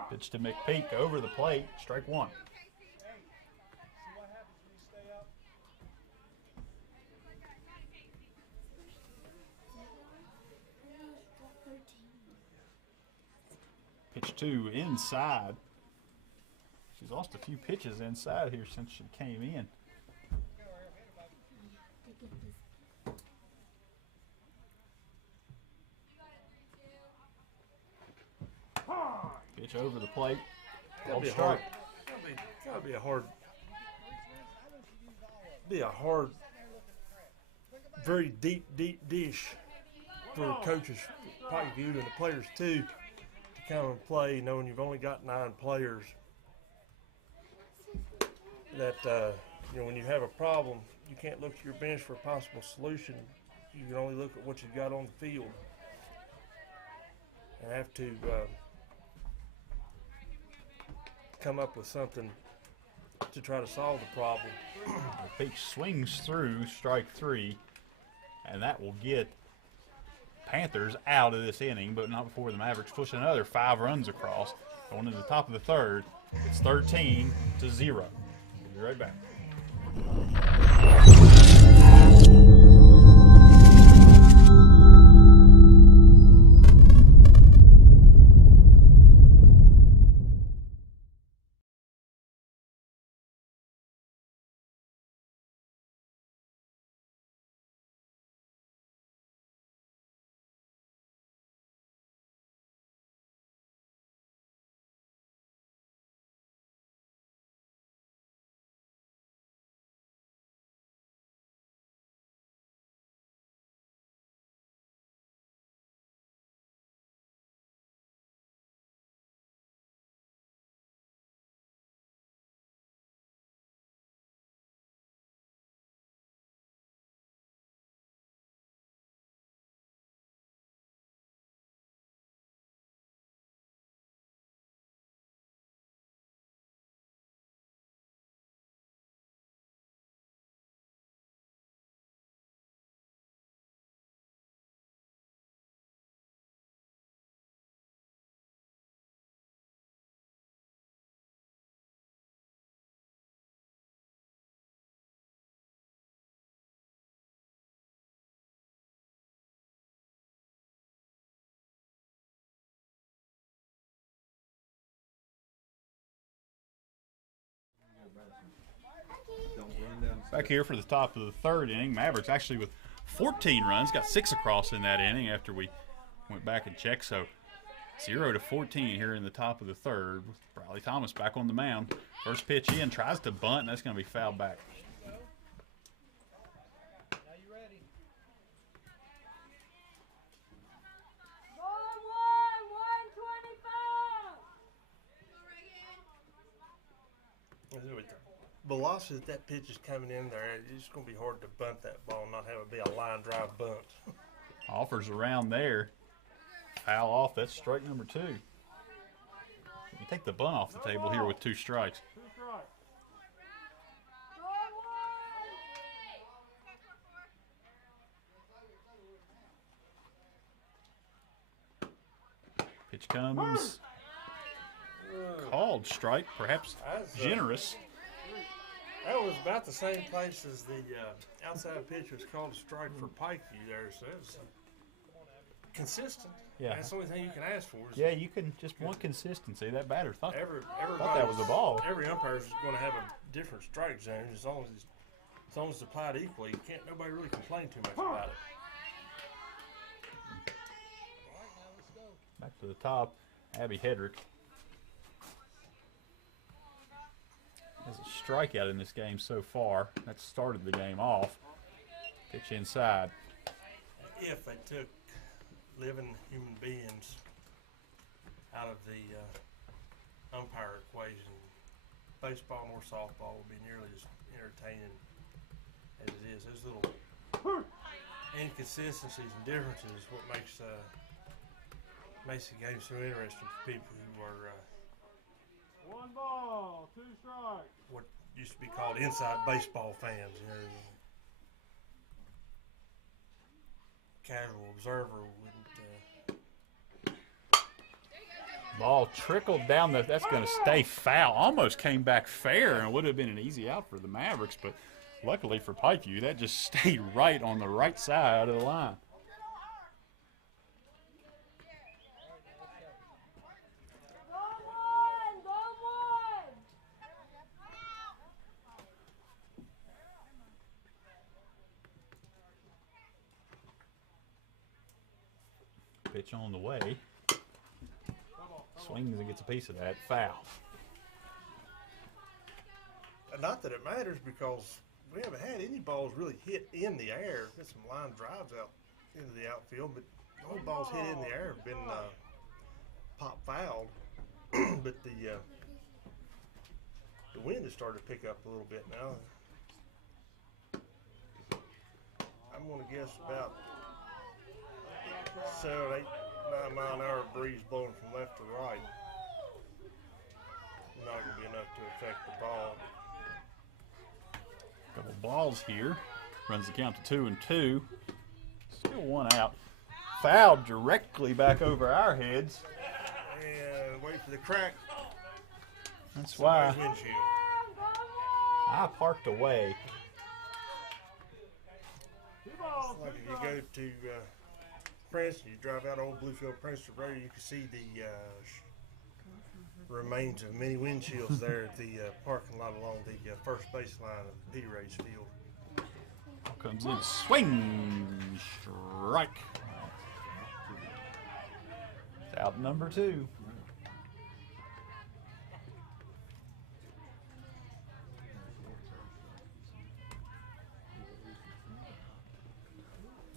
Pitch to McPeak over the plate, strike 1. Pitch 2 inside. She's lost a few pitches inside here since she came in. Pitch over the plate. That'd be Strike. That'd be a hard, very deep dish for coaches, Pikeview, and the players too, to come and play, knowing you've only got 9 players. That you know, when you have a problem, you can't look to your bench for a possible solution. You can only look at what you've got on the field, and have to come up with something to try to solve the problem. McPeak swings through strike 3, and that will get Panthers out of this inning, but not before the Mavericks push another 5 runs across. Going to the top of the third, it's 13-0. We'll be right back. Back here for the top of the third inning, Mavericks actually with 14 runs, got 6 across in that inning after we went back and checked. So 0-14 here in the top of the third. Bradley Thomas back on the mound. First pitch in, tries to bunt, and that's going to be fouled back. Now you ready? The velocity that pitch is coming in there, it's going to be hard to bunt that ball and not have it be a line drive bunt. Offers around there. Foul off. That's strike number 2. You take the bunt off the table here with 2 strikes. 2 strikes. Pitch comes. Called strike, perhaps generous. That was about the same place as the outside pitch was called a strike for Pikeview there, so it was consistent. Yeah. That's the only thing you can ask for. Is Yeah, you can just want consistency. That batter thought Everybody that was a ball. Every umpire is going to have a different strike zone as long as it's applied equally. Nobody really complain too much about it. Back to the top, Abby Hedrick. Has a strikeout in this game so far. That started the game off. Pitch inside. If they took living human beings out of the umpire equation, baseball nor softball would be nearly as entertaining as it is. Those little inconsistencies and differences is what makes the game so interesting for people who are 1 ball, 2 strikes. what used to be called inside baseball fans. You know, casual observer wouldn't. Ball trickled down. That's going to stay foul. Almost came back fair, and it would have been an easy out for the Mavericks, but luckily for Pikeview, that just stayed right on the right side of the line. Pitch on the way. Swings and gets a piece of that. Foul. Not that it matters because we haven't had any balls really hit in the air. Got some line drives out into the outfield, but the only balls hit in the air have been pop fouled. But the wind has started to pick up a little bit now. I'm going to guess about 7, 8, 9 mile an hour breeze blowing from left to right. Not going to be enough to affect the ball. Couple balls here. Runs the count to 2-2. Still 1 out. Fouled directly back over our heads. And wait for the crack. That's why Somebody's windshield. I parked away. It's like if you go to Princeton, you drive out old Bluefield Princeton Road, you can see the remains of many windshields there at the parking lot along the first baseline of P. Ray's field. Comes in, swing, strike. It's out number 2.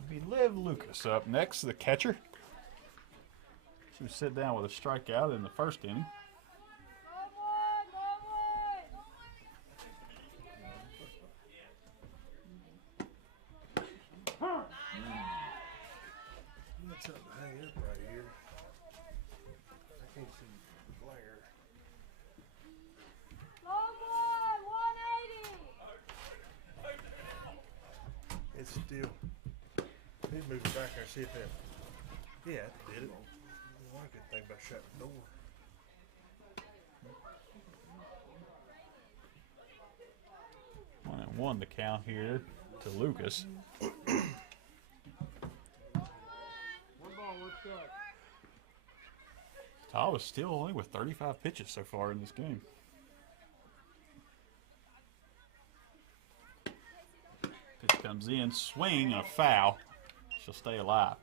We Liv Lucas up next, the catcher. She was sit down with a strikeout in the first inning. Got something to hang up right here. I can't see the glare. It's still. Let me move it back there and see if that. Yeah, it did it. Well, I could think about shutting the door. One the count here to Lucas. 1 ball, 1 strike. Tawas still only with 35 pitches so far in this game. Comes in, swing, and a foul. She'll stay alive.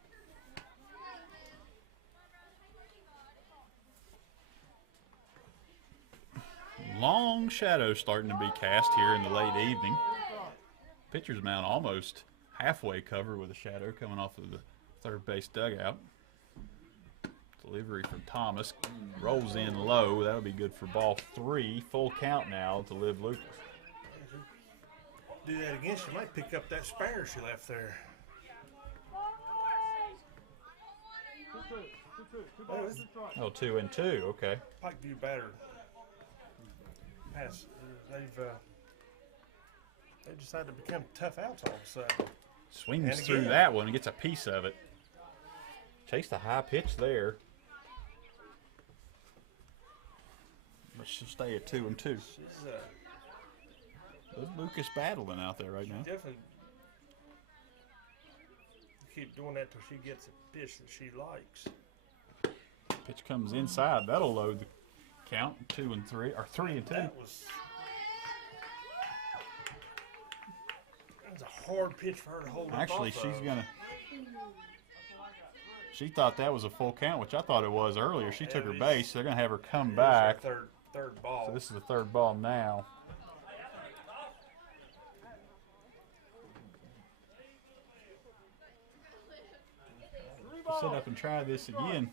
Long shadows starting to be cast here in the late evening. Pitcher's mound almost halfway covered with a shadow coming off of the third base dugout. Delivery from Thomas. Rolls in low. That'll be good for ball 3. Full count now to Liv Lucas. Do that again, she might pick up that spare she left there. 2-2. 2 balls in front. Oh, 2-2. Okay. Pikeview batter has they've decided to become tough outs all of a sudden. Swings And through again. that one and gets a piece of it. Chased a high pitch there. But she'll stay at 2-2. She's Liv Lucas battling out there right now. definitely keep doing that till she gets a pitch that she likes. Pitch comes inside. That'll load the count. 2-3 or 3-2. That was a hard pitch for her to hold. Actually, up off she's of. gonna. She thought that was a full count, which I thought it was earlier. She took her base. They're gonna have her come Here's back. our third ball. So this is the third ball now. Sit up and try this again.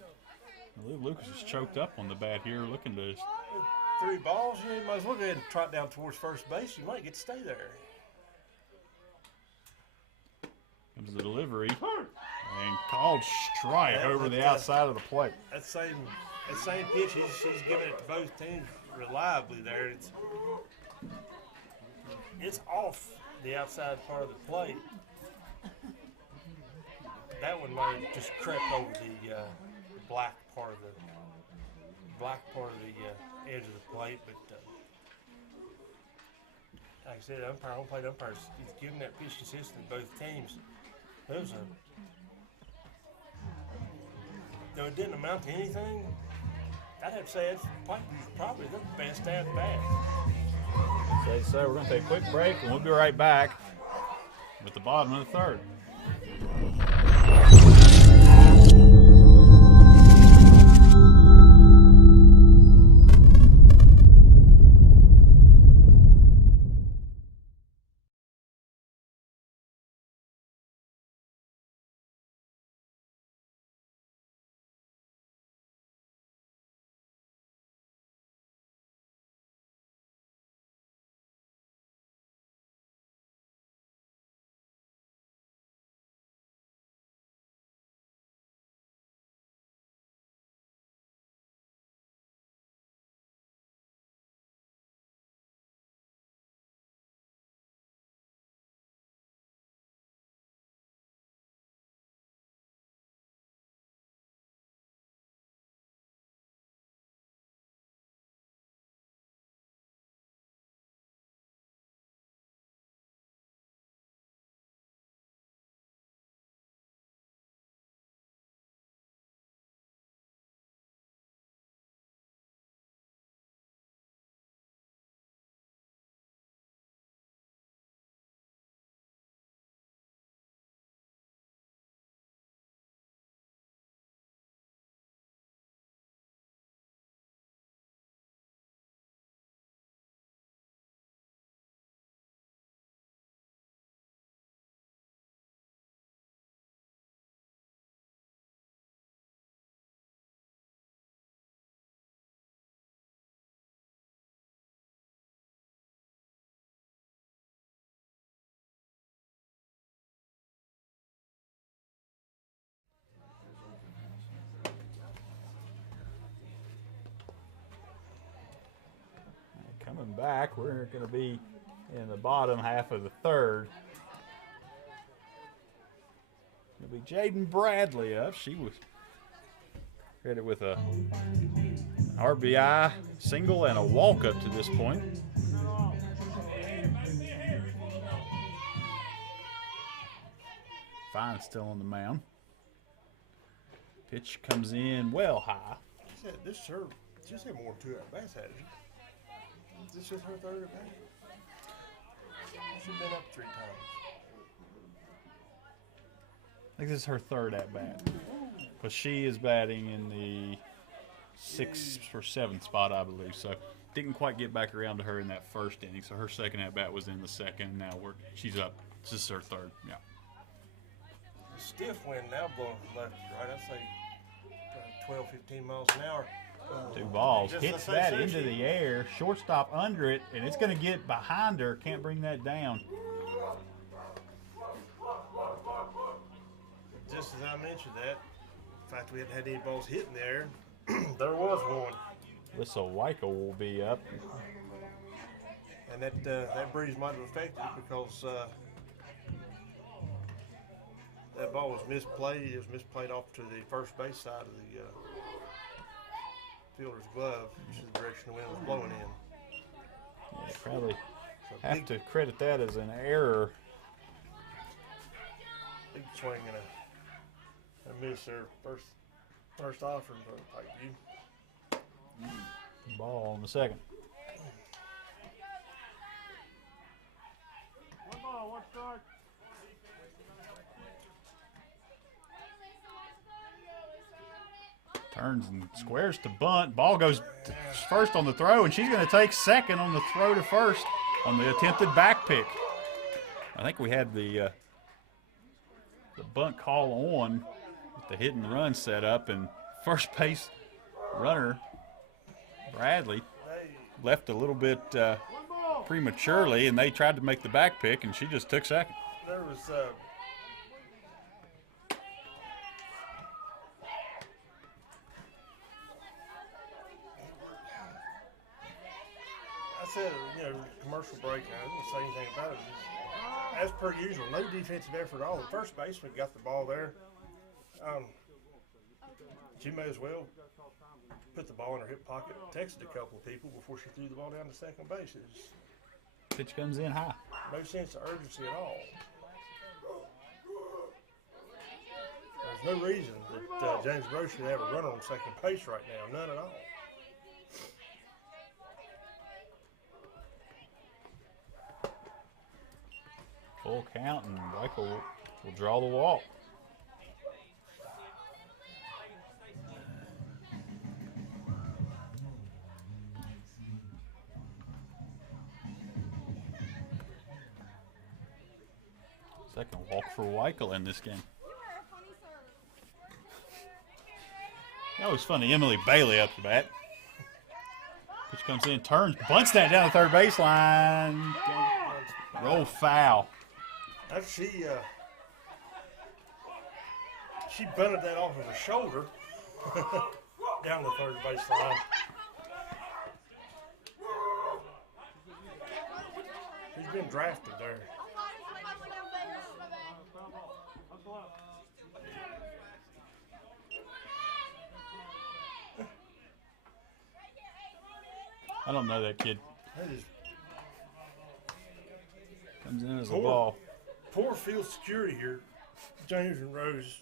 Liv Lucas is choked up on the bat here, looking to. 3 balls. You might as well go ahead and trot down towards first base. You might get to stay there. Comes the delivery and called strike Yeah, over but, the outside of the plate. That same pitch, she's giving it to both teams reliably there. It's off the outside part of the plate. That one might have just crept over the black part of the edge of the plate, but like I said, home plate umpire is giving that pitch consistent to both teams. Though it didn't amount to anything, I'd have to say it's probably the best at bat. So we're going to take a quick break, and we'll be right back with the bottom of the third. Coming back, we're going to be in the bottom half of the third. It'll be Jaden Bradley up. She was credited with a RBI single and a walk up to this point. Fine still on the mound. Pitch comes in well high. She's had more than 2 at bats, hasn't she? Is this just her third at bat? She's been up 3 times. think this is her third at bat. But she is batting in the 6th or 7th spot, I believe. So didn't quite get back around to her in that first inning. So her second at bat was in the second. Now she's up. This is her third. Yeah. Stiff wind now blowing from left to right. I'd say 12, 15 miles an hour. 2 balls. Just Hits the that sensation. into the air. Shortstop under it, and it's going to get behind her. Can't bring that down. Just as I mentioned that, the fact we hadn't had any balls hit in the air, there was one. Whistle Weichel will be up. And that breeze might have affected it because that ball was misplayed. It was misplayed off to the first base side of the fielder's glove, which is the direction the wind was blowing in. Yeah, probably So have to credit that as an error. big swing and a miss there. First offering for Pikeview. Ball on the second. 1 ball, 1 strike. Turns and squares to bunt. Ball goes first on the throw, and she's going to take second on the throw to first on the attempted back pick. I think we had the bunt call on with the hit and run set up, and first base runner Bradley left a little bit prematurely, and they tried to make the back pick, and she just took second. There was I said, commercial break. I didn't say anything about it. As per usual, no defensive effort at all. The first baseman got the ball there. She may as well put the ball in her hip pocket, texted a couple of people before she threw the ball down to second base. Pitch comes in high. No sense of urgency at all. There's no reason that James Monroe should have a runner on second base right now. None at all. Full count, and Michael will draw the walk. Second walk for Weichel in this game. That was funny. Emily Bailey up the bat. Pitch comes in, turns, bunts that down the third baseline. Roll foul. She bunted that off of her shoulder down the third baseline. He's been drafted there. I don't know that kid. That is Comes in as a ball. poor field security here. James and Rose.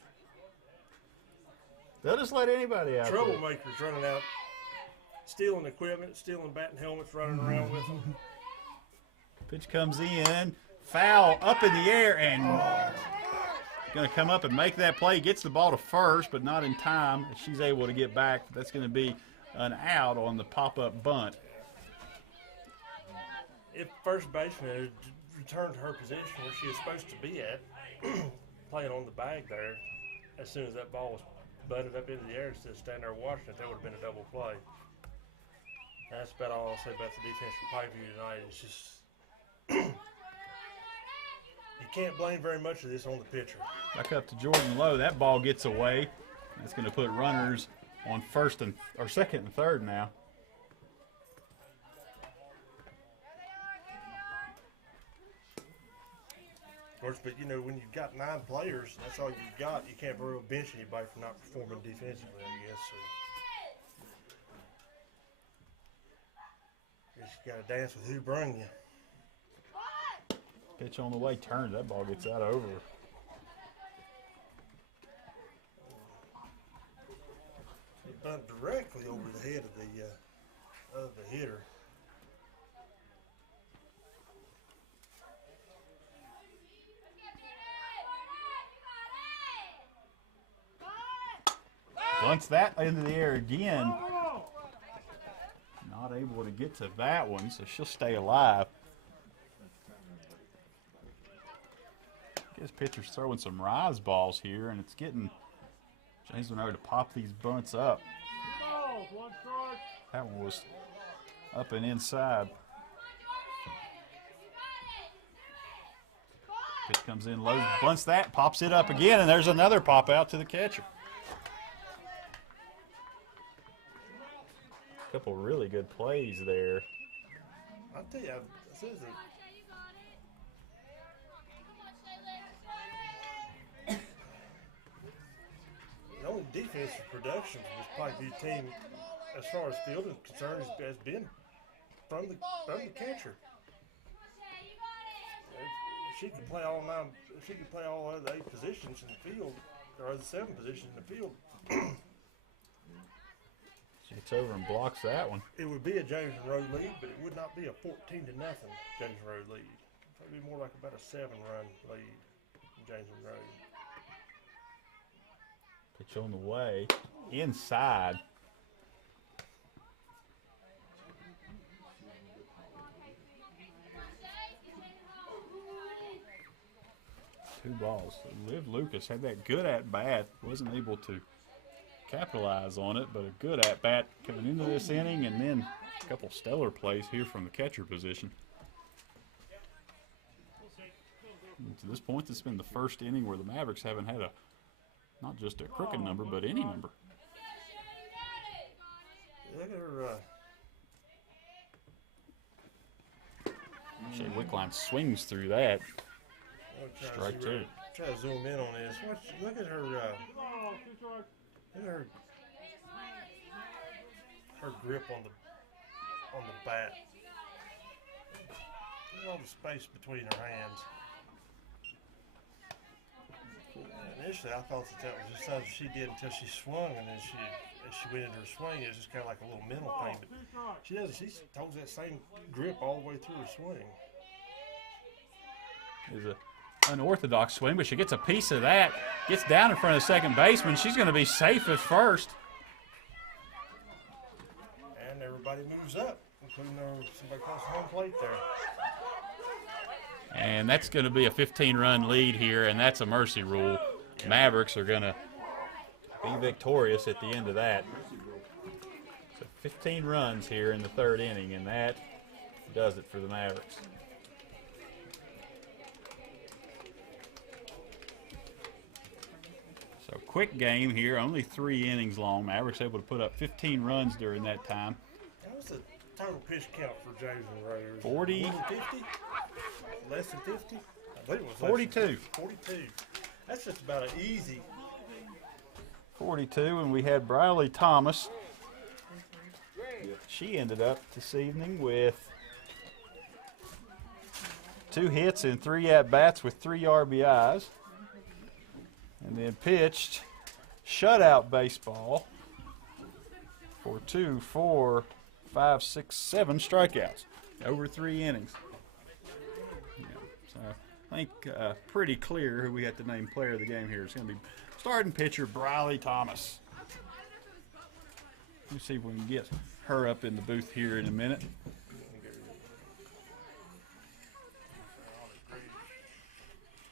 They'll just let anybody out there. Troublemakers running out, stealing equipment, stealing batting helmets, running around with them. Pitch comes in, foul up in the air, and going to come up and make that play. Gets the ball to first, but not in time. She's able to get back. That's going to be an out on the pop-up bunt. If first baseman had returned to her position where she was supposed to be at, playing on the bag there, as soon as that ball was butted up into the air instead of standing there watching it, that would have been a double play. That's about all I'll say about the defense from Pikeview tonight. It's just you can't blame very much of this on the pitcher. Back up to Jordan Lowe. That ball gets away. That's going to put runners on second and third now. Of course, but when you've got 9 players, that's all you've got. You can't really bench anybody for not performing defensively, I guess. So. You just got to dance with who brung you. Pitch on the way, turns. That ball gets out over. It bumped directly over the head of the hitter. Bunts that into the air again. Not able to get to that one, so she'll stay alive. I guess pitcher's throwing some rise balls here, and it's getting James Monroe to pop these bunts up. That one was up and inside. Pitch comes in low, bunts that, pops it up again, and there's another pop out to the catcher. A couple really good plays there. I'll tell you, this isn't. The only defensive production from this Pikeview team, as far as fielding is concerned, has been from the catcher. If she can play all 9, if she can play all other 8 positions in the field, or the 7 positions in the field, She gets over and blocks that one. it would be a James Monroe lead, but it would not be a 14-0 James Monroe lead. It would be more like about a 7-run lead in James Monroe. Pitch on the way, inside. Two balls. Liv Lucas had that good at bat, wasn't able to capitalize on it, but a good at bat coming into this inning, and then a couple stellar plays here from the catcher position. And to this point, this has been the first inning where the Mavericks haven't had a not just a crooked number, but any number. Look at her. Shea Wickline swings through that. Strike two. Try to zoom in on this. Look at her. Look at her grip on the bat. Look at all the space between her hands. Initially, I thought that was just something she did until she swung, and then as she went into her swing, it was just kind of like a little mental thing. But she doesn't. She holds that same grip all the way through her swing. Is a unorthodox swing, but she gets a piece of that, gets down in front of the second baseman. She's going to be safe at first. And everybody moves up, including somebody across the home plate there. And that's going to be a 15-run lead here, and that's a mercy rule. Mavericks are going to be victorious at the end of that. So 15 runs here in the third inning, and that does it for the Mavericks. So quick game here, only 3 innings long. Mavericks able to put up 15 runs during that time. That was the total pitch count for James Monroe. 40. More than 50? Less than 50? I believe it was 42. 42. That's just about an easy. 42, and we had Briley Thomas. She ended up this evening with 2 hits and 3 at-bats with 3 RBIs. And then pitched shutout baseball for 2, 4, 5, 6, 7 strikeouts over 3 innings. Yeah, so I think pretty clear who we had to name player of the game here. It's going to be starting pitcher Briley Thomas. Let's see if we can get her up in the booth here in a minute.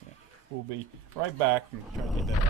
Yeah, we'll be right back and try to get that.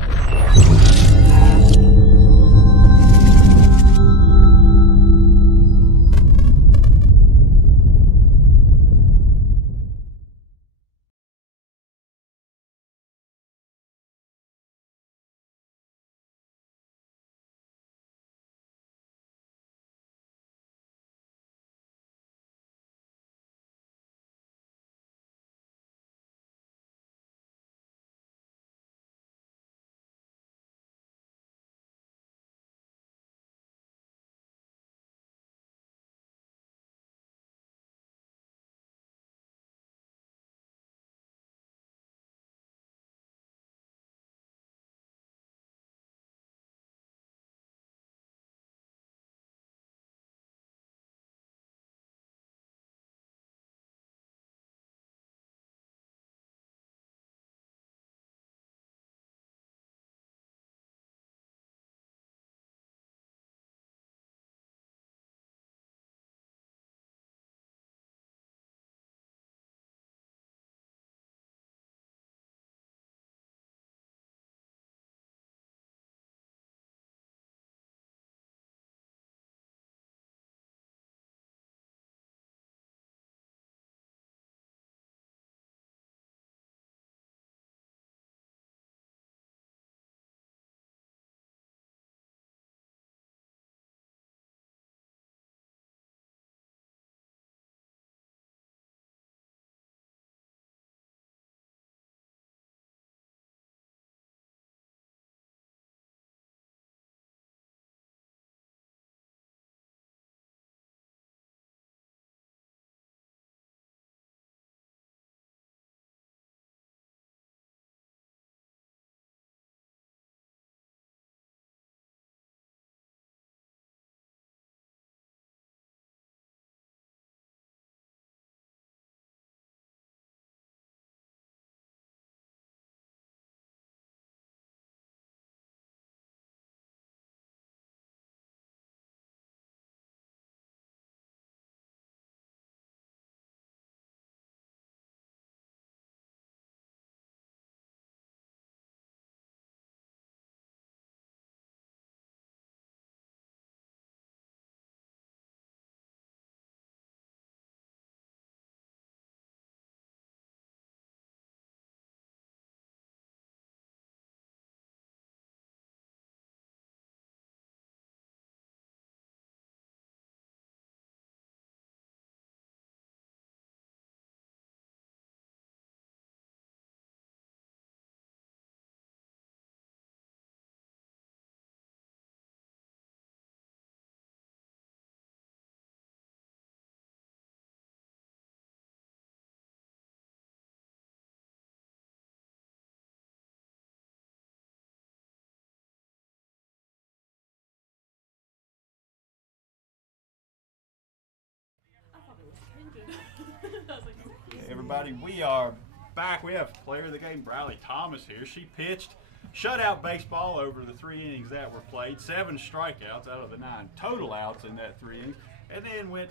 everybody. We are back. We have player of the game, Briley Thomas here. She pitched shutout baseball over the 3 innings that were played. 7 strikeouts out of the 9 total outs in that 3 innings. And then went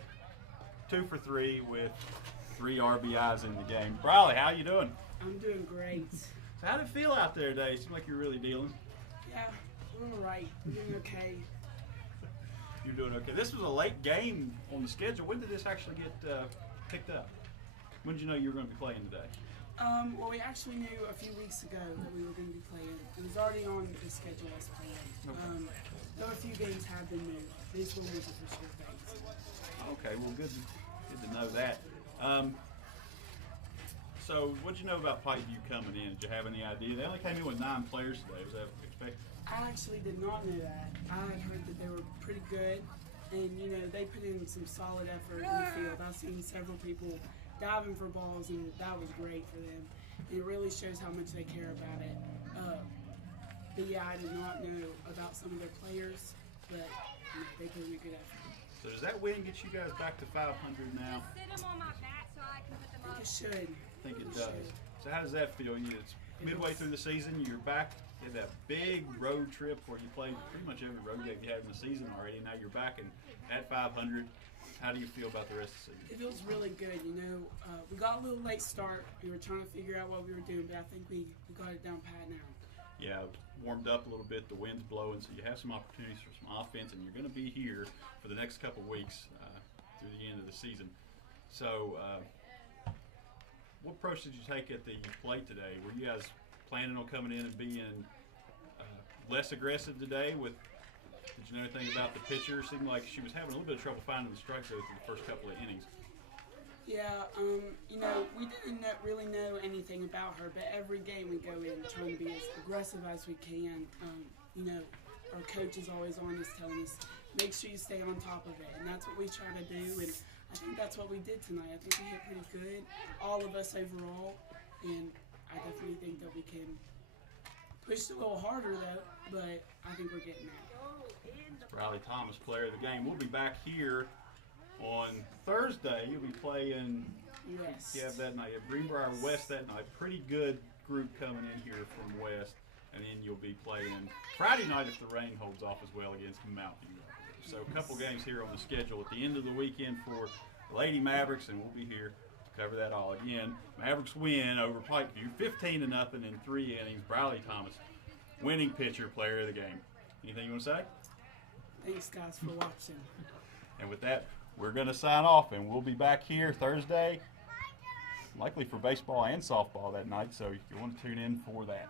2 for 3 with 3 RBIs in the game. Briley, how you doing? I'm doing great. So how did it feel out there today? It seemed like you're really dealing. Yeah, we're all right. We're doing okay. You're doing okay. This was a late game on the schedule. When did this actually get picked up? When did you know you were going to be playing today? Well, we actually knew a few weeks ago that we were going to be playing. It was already on the schedule as planned. Okay. Though a few games have been moved. This one was a for sure phase. Okay, well, good to know that. So, what'd you know about Pikeview coming in? Did you have any idea? They only came in with 9 players today. Was that expected? I actually did not know that. I had heard that they were pretty good, and they put in some solid effort in the field. I've seen several people diving for balls, and that was great for them. It really shows how much they care about it. But yeah, I did not know about some of their players, but they put in a good effort. So does that win get you guys back to 500 now? Just sit them on my back so I can put them I up. think it should. I think it does. So how does that feel? It's midway through the season. You're back in that big road trip where you played pretty much every road game you had in the season already. Now you're back at 500. How do you feel about the rest of the season? It feels really good. We got a little late start. We were trying to figure out what we were doing, but I think we got it down pat now. Yeah, warmed up a little bit. The wind's blowing, so you have some opportunities for some offense, and you're going to be here for the next couple weeks through the end of the season. So, what approach did you take at the plate today? Were you guys planning on coming in and being less aggressive today? Did you know anything about the pitcher? It seemed like she was having a little bit of trouble finding the strike zone through the first couple of innings. Yeah, we didn't really know anything about her, but every game we go in trying to be as aggressive as we can. Our coach is always on us telling us, make sure you stay on top of it, and that's what we try to do, and I think that's what we did tonight. I think we hit pretty good, all of us overall, and I definitely think that we can push a little harder, though, but I think we're getting there. Briley Thomas, player of the game. We'll be back here on Thursday. You'll be playing. Yes. You have that night. You have Greenbrier West that night. Pretty good group coming in here from West. And then you'll be playing Friday night if the rain holds off as well against Mountain View. So a couple games here on the schedule at the end of the weekend for Lady Mavericks, and we'll be here to cover that all. Again, Mavericks win over Pikeview 15-0 in 3 innings. Briley Thomas, winning pitcher, player of the game. Anything you want to say? Thanks, guys, for watching. And with that, we're going to sign off, and we'll be back here Thursday, likely for baseball and softball that night, so you want to tune in for that.